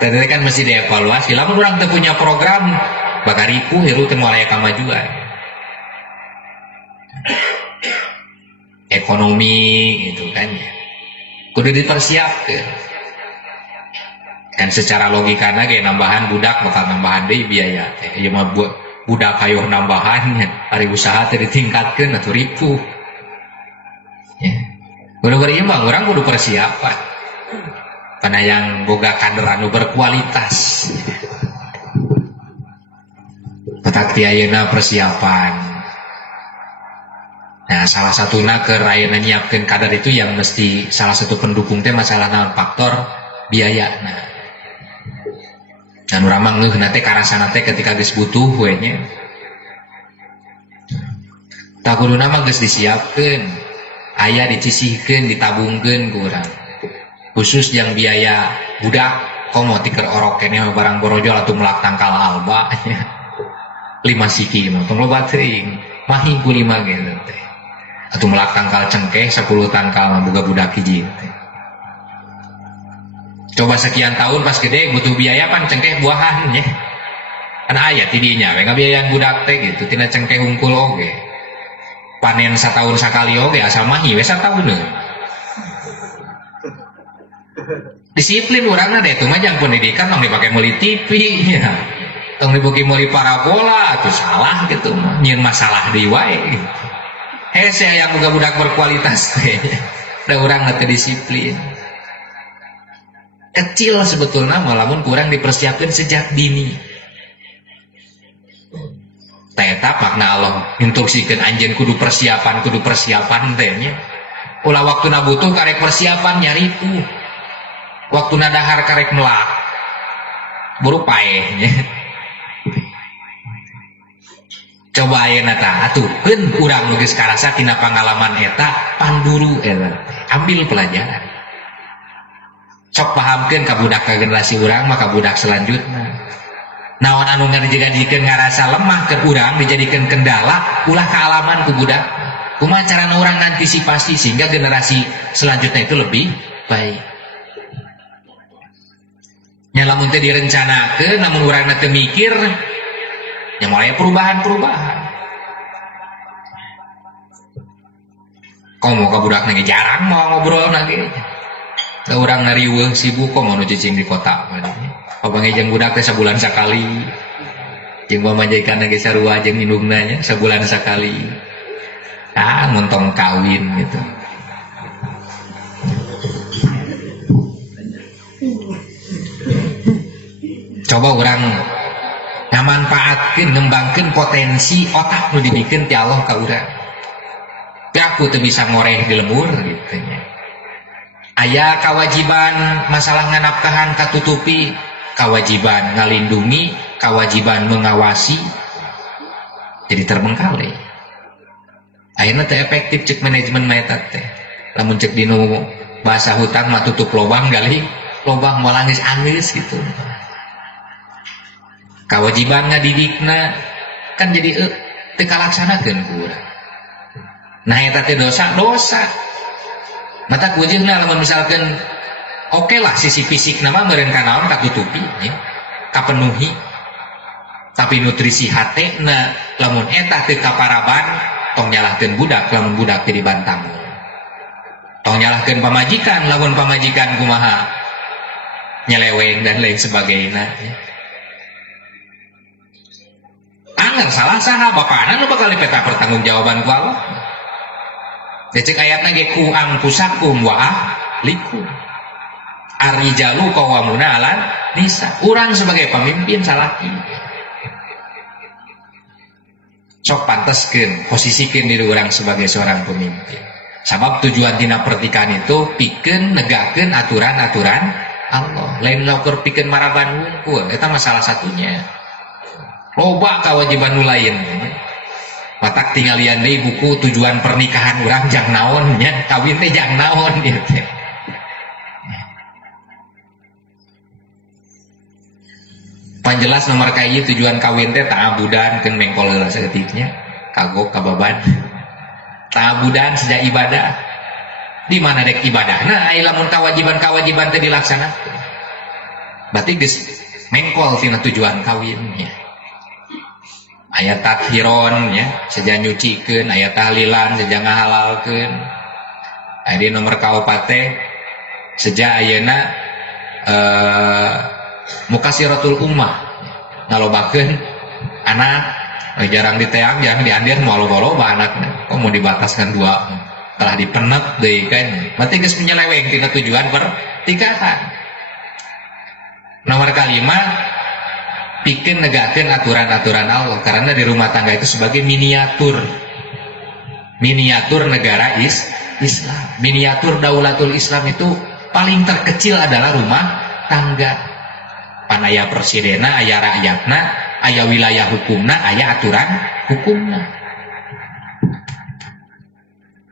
Tadi kan mesti dievaluasi. Lamun urang teu punya program, bakal ripuh hirup teu moal aya kamajuan. Ekonomi gitu kan ya. Kudu dipersiapkan kan secara logikana ge nambahan budak bakal nambahan deui biaya ieu mah budak hayuh nambahan ari usaha teh ditingkatkeun atuh ripuh ya kudu berimbang urang kudu persiapan kana yang boga kader anu berkualitas petak ti ayeuna persiapan. Nah, salah satunya ke ayeuna nyiapkeun kader itu yang mesti salah satu pendukung teh masalah naon faktor biaya. Nah, anu ramang ngeuh teh karasana teh ketika geus butuh we nya. Tah kuduna mah geus disiapkeun, aya dicisihkeun, ditabungkeun ku urang. Khusus yang biaya budak komo ti keur orok keneh barang borojol atuh melak tangkal alba. 5 siki mah penglobat teuing, mahing ku 5 gitu teh. Atau melak tangkal cengkeh 10 tangkal boga budak hiji teh. Coba sekian tahun pas gede butuh biaya pan cengkeh buahan nya. Kan aya tidinya we ngabiayaan budak teh gitu tina cengkeh hungkul oge. Panen satahun sakali oge asal mahi we satahun. Disiplin urangna deh tuh mah jang pendidikan tong dipake meuli TV ya. Tong dipake meuli parabola atuh salah gitu mah. Nyieun masalah deui wae gitu. Hese aya boga budak berkualitas teh. Da urang teu disiplin. kecil sebetulnya walaupun kurang dipersiapkan sejak dini. Eta makna Allah instruksikan anjeun kudu persiapan tehnya. Ulah waktuna butuh karek persiapan nyariku. Waktuna dahar karek melak. Buru paehnya. Coba ayeuna tah atuhkeun urang nu geus karasa tina pangalaman eta panduru eta. Ambil pelajaran. Sok pahamkeun ka budak ka generasi urang maka budak selanjutnya. Naon anu dijadikeun ngarasa lemah ke urang dijadikan kendala ulah kealaman ku budak. Kumaha carana urang antisipasi sehingga generasi selanjutnya itu lebih baik. Nya lamun teu direncanakeun namun urangna teu mikir nya mulai perubahan. Komo ka budak nage jarang mau ngobrol nage. Da urang ngariweuh sibuk komo nu cicing di kota. Pabangejeng budak teh sabulan sakali. Jeung pamajikan ge sarua jeung indungna nya sabulan sakali. Montong kawin gitu. Coba urang ngamanfaatkeun ngembangkeun potensi otak nu dibikeun ti Allah ka urang. Teu aku teu bisa ngoreh di lembur gitu nya. Aya kewajiban masalah nganapkahan katutupi, kewajiban ngalindungi, kewajiban mengawasi, jadi terbengkalai. Ayeuna teh efektif cek manajemen eta teh. Lamun cek dinu bahasa hutang mah tutup lobang gali, lobang moal anggeus gitu. Kewajiban ngadidikna kan jadi teu kalaksanakeun ku urang. Nah eta teh dosa. Mata kujeungna lamun misalkan oke lah sisi fisik nama meureun kanaon katutupi ya, kapenuhi. Tapi nutrisi hatena lamun eta teu kaparaban tong nyalahkeun budak lamun budak teu dibantang. Tong nyalahkeun pamajikan lamun pamajikan kumaha nyeleweng dan lain sebagainya ya. Angger salah saha bapana nu bakal dipeta pertanggungjawaban ku Allah. Cek ayatna ge ku angkusakum wa ahlikum. Ar-rijalu qawwamuna 'alan nisa. Urang sebagai pemimpin salaki. Sok panteskeun, posisikeun diri urang sebagai seorang pemimpin. Sabab tujuan tina pernikahan itu pikeun negakeun aturan-aturan Allah. Lain laukur pikeun maraban hungkul, eta masalah satunya. Loba kewajiban nu lain. Matak tinggalian deui buku tujuan pernikahan urang jang naon nya, kawin teh jang naon ieu teh. Panjelas nomor kaya tujuan kawin teh ta'abudan keun mengkol heula saeutiknya, kagok kababan. Ta'abudan sejak ibadah. Di mana dek ibadahna aya lamun kewajiban teh dilaksanakeun. Berarti geus mengkol tina tujuan kawinnya. Ayat tathiron ya, seja nyucikeun, ayat tahlilan seja ngahalalkeun. Aya nomor kaopat teh seja ayeuna mukasiratul ummah. Ngalobakeun anak jarang diteang, jarang diandir moal loba anakna. Kok mau dibataskan dua? Telah dipenek deui kan. Berarti geus menyeleweng tina tujuan pernikahan. Nomor kalima pikeun negakeun aturan-aturan Allah karena di rumah tangga itu sebagai miniatur negara Islam. Miniatur daulatul Islam itu paling terkecil adalah rumah tangga. Pan aya presidena, aya rakyatna, aya wilayah hukumna, aya aturan hukumna.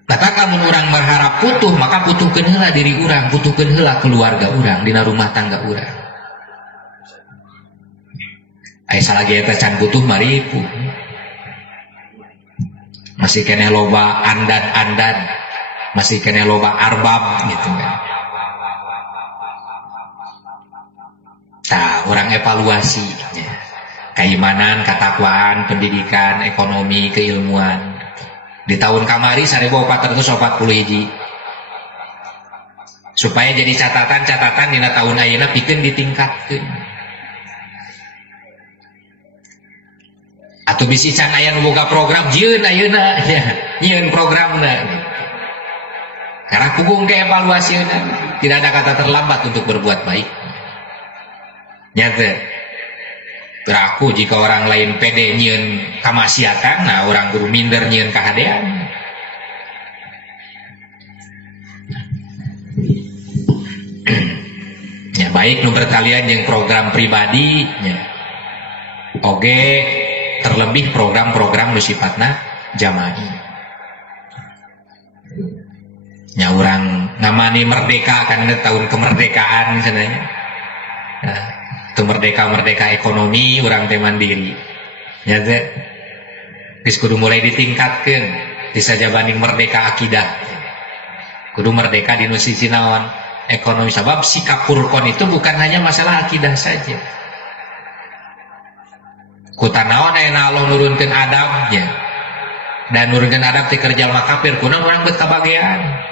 Maka kamu urang berharap putuh, maka putuhkeun heula diri urang, putuhkeun heula keluarga urang dina rumah tangga urang. Aisyah lagi eta can butuh maripu. Masih kene loba andan, masih kene loba arbab gitu kan. Tah, orang evaluasi ya. Keimanan, ketakwaan, pendidikan, ekonomi, keilmuan. Di tahun kamari 1441 supaya jadi catatan dina tahun ayeuna pikeun ditingkatkeun. Atau bisi can aya nu boga program jieun ayeuna ya, nyieun programna. Karena kugung ke evaluasi, tidak ada kata terlambat untuk berbuat baik. Nyata. Beraku jika orang lain pede nyieun kamaksiatan, nah orang guru minder nyieun kahadean. Ya baik nu berkalian yang program pribadi, ya. Oge terlebih program-program nu sifatna jama'i. Ya orang ngamani merdeka kan tahun kemerdekaan sebenarnya. Nah, itu merdeka ekonomi orang teh mandiri. Ya teh. Geus kudu mulai ditingkatkeun. Bisa jabanding merdeka akidah. Kudu merdeka di nu siji naon ekonomi, sebab sikap furqan itu bukan hanya masalah akidah saja. Kutanaon aya Allah nurunkeun adabnya. Dan nurunkeun adab teh kerja makafir kunaon urang bet kabagean.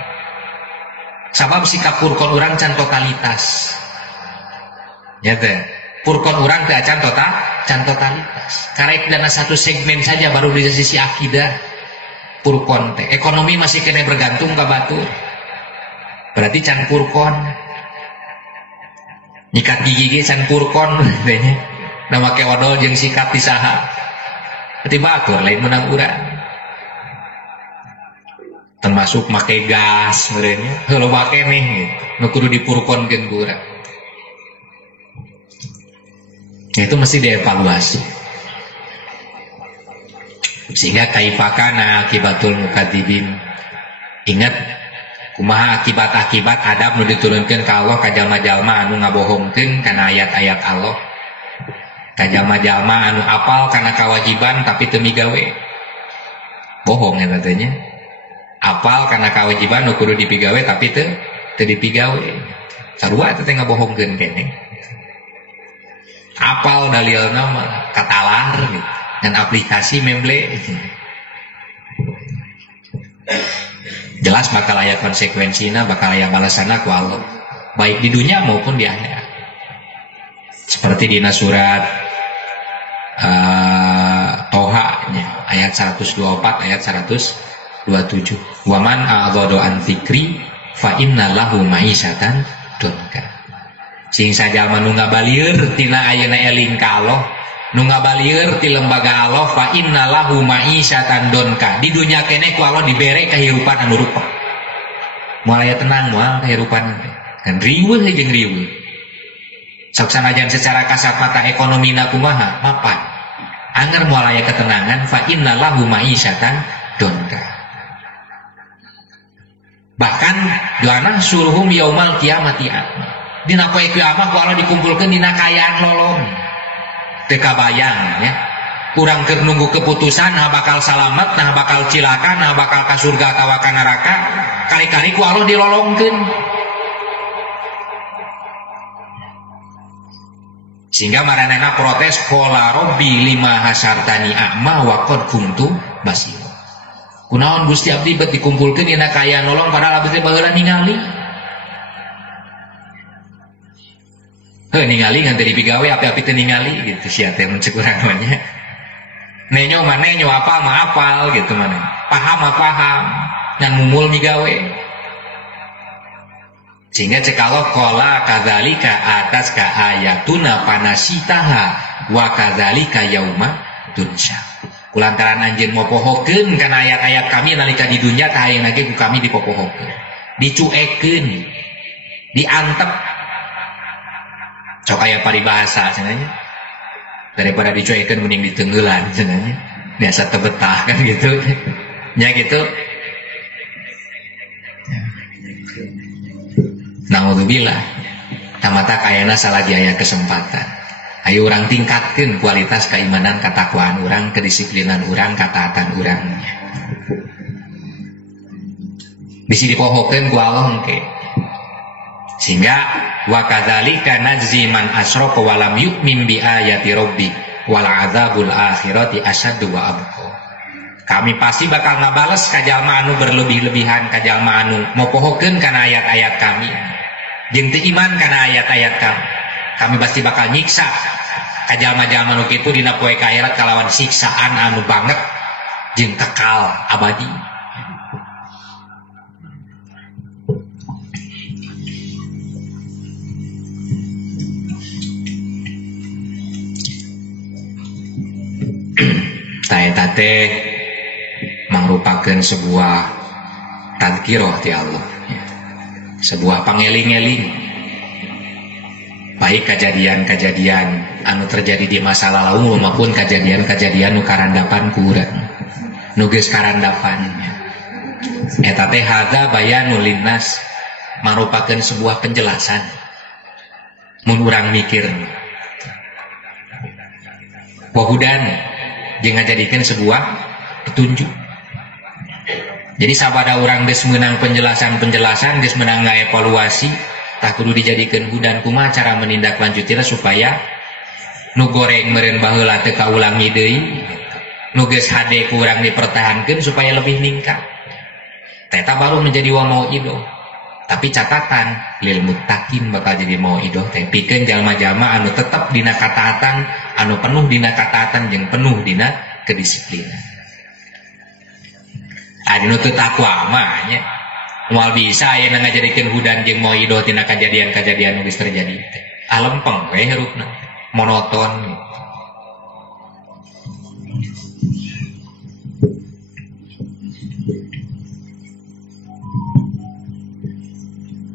Sabab sikap furqan urang can totalitas. Ya teh. Furqan urang teh can totalitas. Karek dana satu segmen saja baru dari sisi akidah. Furqan teh. Ekonomi masih kena bergantung ka batur. Berarti can furqan. Nyikat gigi ge can furqan teh. Da make odol jeung sikat pisaha. Berarti batur lain menang urang. Termasuk make gas merenya kalau make nih gitu. Kudu dipurkonkeun ku urang. Itu mesti dievaluasi. Sehingga kaifakana akibatul mukadzibin. Ingat kumaha akibat-akibat adab nu diturunkeun ka Allah ka jalma-jalma anu ngabohongkeun kana ayat-ayat Allah. Ka jalma-jalma anu apal kana kewajiban tapi teu migawe. Bohong eta teh nya. Apal karena kewajiban nu kudu dipigawe tapi teu dipigawe. Sarua eta teh ngabohongkeun keneh. Apal dalilna mah katalar gitu. Dan aplikasi memble. Jelas bakal aya konsekuensina, bakal aya balasanna ku Allah. Baik di dunia maupun di akhirat. Seperti di surat Toha ayat 124 ayat 127. Waman a'ghadu an dzikri fa inna lahu ma'isyatan donka. Sing sajalma nu ngabalieur tina ayeuna eling ka Allah, nu ngabalieur ti lembaga Allah fa inna lahu ma'isyatan donka. Di dunya keneh ku Allah dibere kahirupan anu rupa. Moal aya tenang moal kahirupan kan riweuh jeung riweuh. Sok sanajan secara kasat mata ekonomina kumaha mapan. Angger moal aya ketenangan fa inna lahu ma'isyatan donka. Bahkan doana suruhum yaumal kiamati dina poe kiamat ku Allah dikumpulkeun dina kayaan lolong teu kabayang ya. Urang keur nunggu keputusan nah bakal salamet, nah bakal cilaka, nah bakal ka surga atawa ka neraka, kali-kali ku Allah dilolongkeun. Sehingga maranehna protes qala rabbi lima hasartani a'ma wa qad kuntu basir. Kunaon Gusti abdi bet dikumpulkeun dina kayaan nolong padahal abdi teh baheula ningali. Heuh ningali ngan teu dipigawe api-api teu ningali gitu sia teh mun ceuk urang mah nya. Nenyo mah nenyo apal mah apal gitu mah. Paham mah paham ngan mumul migawe. Sehingga cek Allah qala kadzalika atas ka ayatuna panasitaha wa kadzalika yauma tunsya. Kulantaran anjeun mopohokeun kana ayat-ayat kami nalika di dunya tah ayeuna ge ku kami dipopohokeun. Dicuekeun. Diantep. Sok aya paribahasa cenanya. Daripada dicuekeun mending diteungeulan cenanya. Biasa teu betah kan gitu. Nya gitu. Naudzubillah. Tamata kayana salagi aya kesempatan. Ayo orang tingkatkan kualitas keimanan, ketakwaan orang, kedisiplinan orang, ketaatan orangnya. Bisa dipohokeun ku Allah engke. Sehingga wa kadzalika najzi man asyraka wa lam yu'min bi ayati rabbi wal adzabul akhirati asyaddu wa abqa. Kami pasti bakal ngabales ka jalma anu berlebih-lebihan, ka jalma anu mopohokeun kana ayat-ayat kami. Jeung teu iman kana ayat-ayat kami. Kami pasti bakal nyiksa ka jalma-jalma nu kitu dina poe ka akhirat kalawan siksaan anu banget jeung kekal abadi. eta teh mangrupakeun sebuah tadkiroh ti Allah, sebuah pangeling-eling baik kejadian-kejadian anu terjadi di masa lalu maupun kejadian-kejadian nu karandapan ku urang nu geus karandapan. Eta teh hadza bayanul linnas, mangrupakeun sebuah penjelasan mun urang mikir. Wahudan jeung ngajadikeun sebuah petunjuk. Jadi sabada urang geus meunang penjelasan geus meunang ngaevaluasi, tah kudu dijadikeun hudan kumaha cara menindaklanjutina supaya nu goreng meureun baheula teu kaulangi deui, nu geus hade ku urang dipertahankeun supaya lebih ningkat. Eta baru menjadi wa mau'idoh. Tapi catatan lil muttaqin bakal jadi mau'idoh teh pikeun jalma-jalma anu tetep dina kataatan, anu penuh dina kataatan jeung penuh dina kedisiplinan. Anu teu takwa mah nya moal bisa aya ngajadikeun hudan jeung mau'idoh tina kejadian-kejadian nu geus terjadi. Lempeng we hirupna, monoton.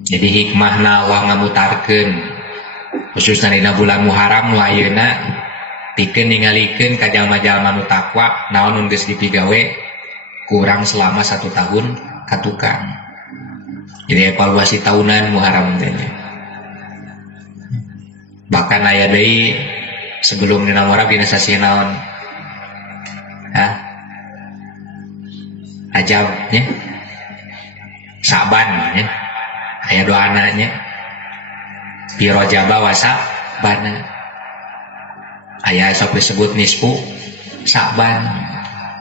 Jadi hikmahna Allah ngamutarkeun khususna dina bulan Muharram nu ayeuna pikeun ningalikeun ka jalma-jalma nu takwa naon nu geus dipigawe kurang selama 1 tahun katukang. Jadi evaluasi tahunan Muharram teh. Bahkan aya deui sebelum dina Muharram dina sasi naon? Ajabnya Saban nya. Aya doananya Biro Jaba Wasa Bana. Aya sok disebut nisfu Sa'ban.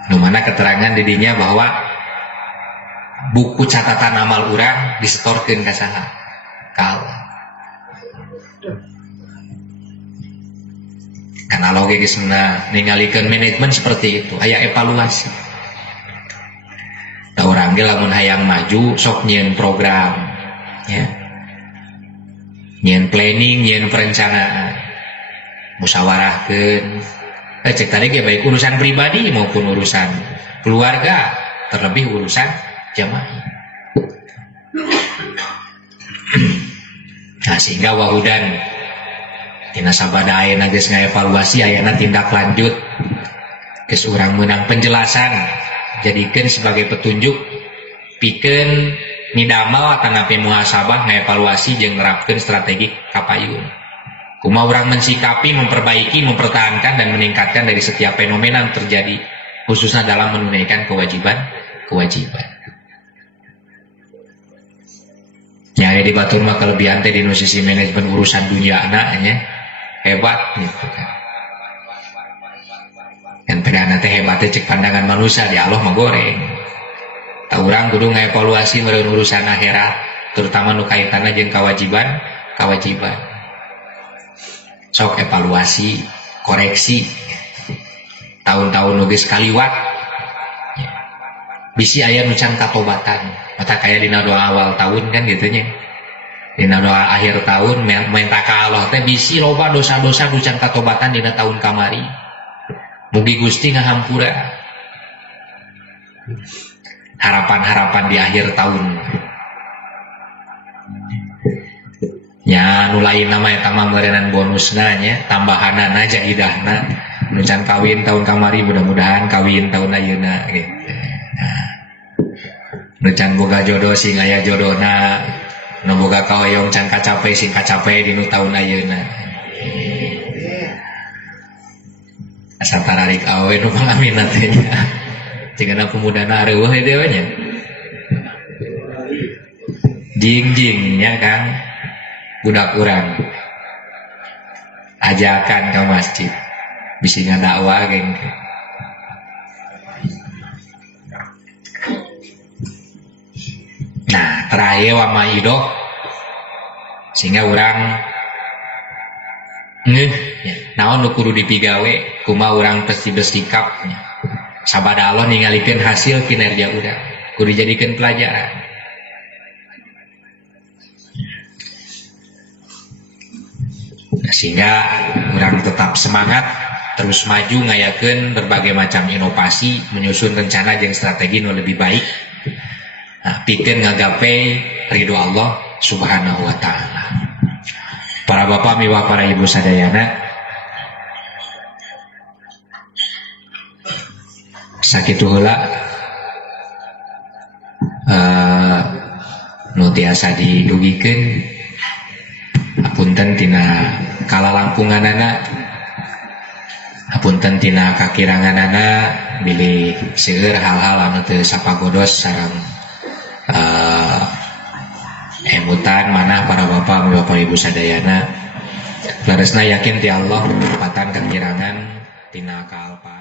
Nu mana keterangan didinya bahwa buku catatan amal urang disetorkeun ka saha? Ka Allah. Analogi geus ningalikeun manajemen seperti itu, aya evaluasi. Da urang ge lamun hayang maju sok nyieun program. Ya, nyen planning, nyen perencanaan, musyawarahkeun. Cek tadi ge baik urusan pribadi maupun urusan keluarga, terlebih urusan jamaah. Nah, sehingga wahudan tina sabada ayeuna geus ngaevaluasi ayeuna tindak lanjut geus urang meunang penjelasan jadikeun sebagai petunjuk pikeun nidamal tanggapi muhasabah ngaevaluasi jeung nerapkeun strategi kapayun. Kumaha urang mensikapi, memperbaiki, mempertahankan dan meningkatkan dari setiap fenomena yang terjadi khususnya dalam menunaikan kewajiban. Ya di batur mah kelebihan teh di sisi manajemen urusan dunia anaknya hebat gitu kan. Yang tegana teh hebatnya cek pandangan manusia di Allah mah goreng. Tak urang kudu ngaevaluasi meureun urusan akhirat, terutama nu kaitanna jeung kewajiban. Sok evaluasi, koreksi. Tahun-tahun nu geus kaliwat. Bisi aya nu can katobatan. Mata kaya dina doa awal tahun kan gitu nya. Dina doa akhir tahun minta ka Allah teh bisi loba dosa-dosa nu can katobatan dina tahun kamari. Mugi Gusti ngahampura. Harapan-harapan di akhir tahun. Ya nu lain nama eta mah meureunana bonusna nya, tambahanana jaidahna. Nu can kawin tahun kamari mudah-mudahan kawin tahun ayeuna gitu. Nah, nu can boga jodoh sing aya jodohna, nu boga kahoyong can kacape sing kacape dinu tahun ayeuna. Asa tararik awe nu pangaminna teh nya. Jika pemudana areueuh itu nya jing-jingnya kan budak urang ajakan ke masjid bisi ngadakwah geng. Nah terakhir wa maidoh sehingga urang naon nu kudu dipigawe kumaha urang pasti bersikapnya. Sabada Allah ningalikeun hasil kinerja urang kudu dijadikeun pelajaran. Nah, sehingga urang tetap semangat terus maju ngayakeun berbagai macam inovasi, menyusun rencana jeung strategi nu lebih baik. Pikeun ngagape ridho Allah Subhanahu wa taala. Para bapak miwah para ibu sadayana, sakitu heula nu tiasa didugikeun hapunten tina kalalangpunganana, hapunten tina kakiranganana, bilih seueur hal-hal anu teu sapagodos sareng emutan manah para bapak bapak ibu sadayana. Laresna yakin ti Allah ketepatan kakirangan tina kaalpa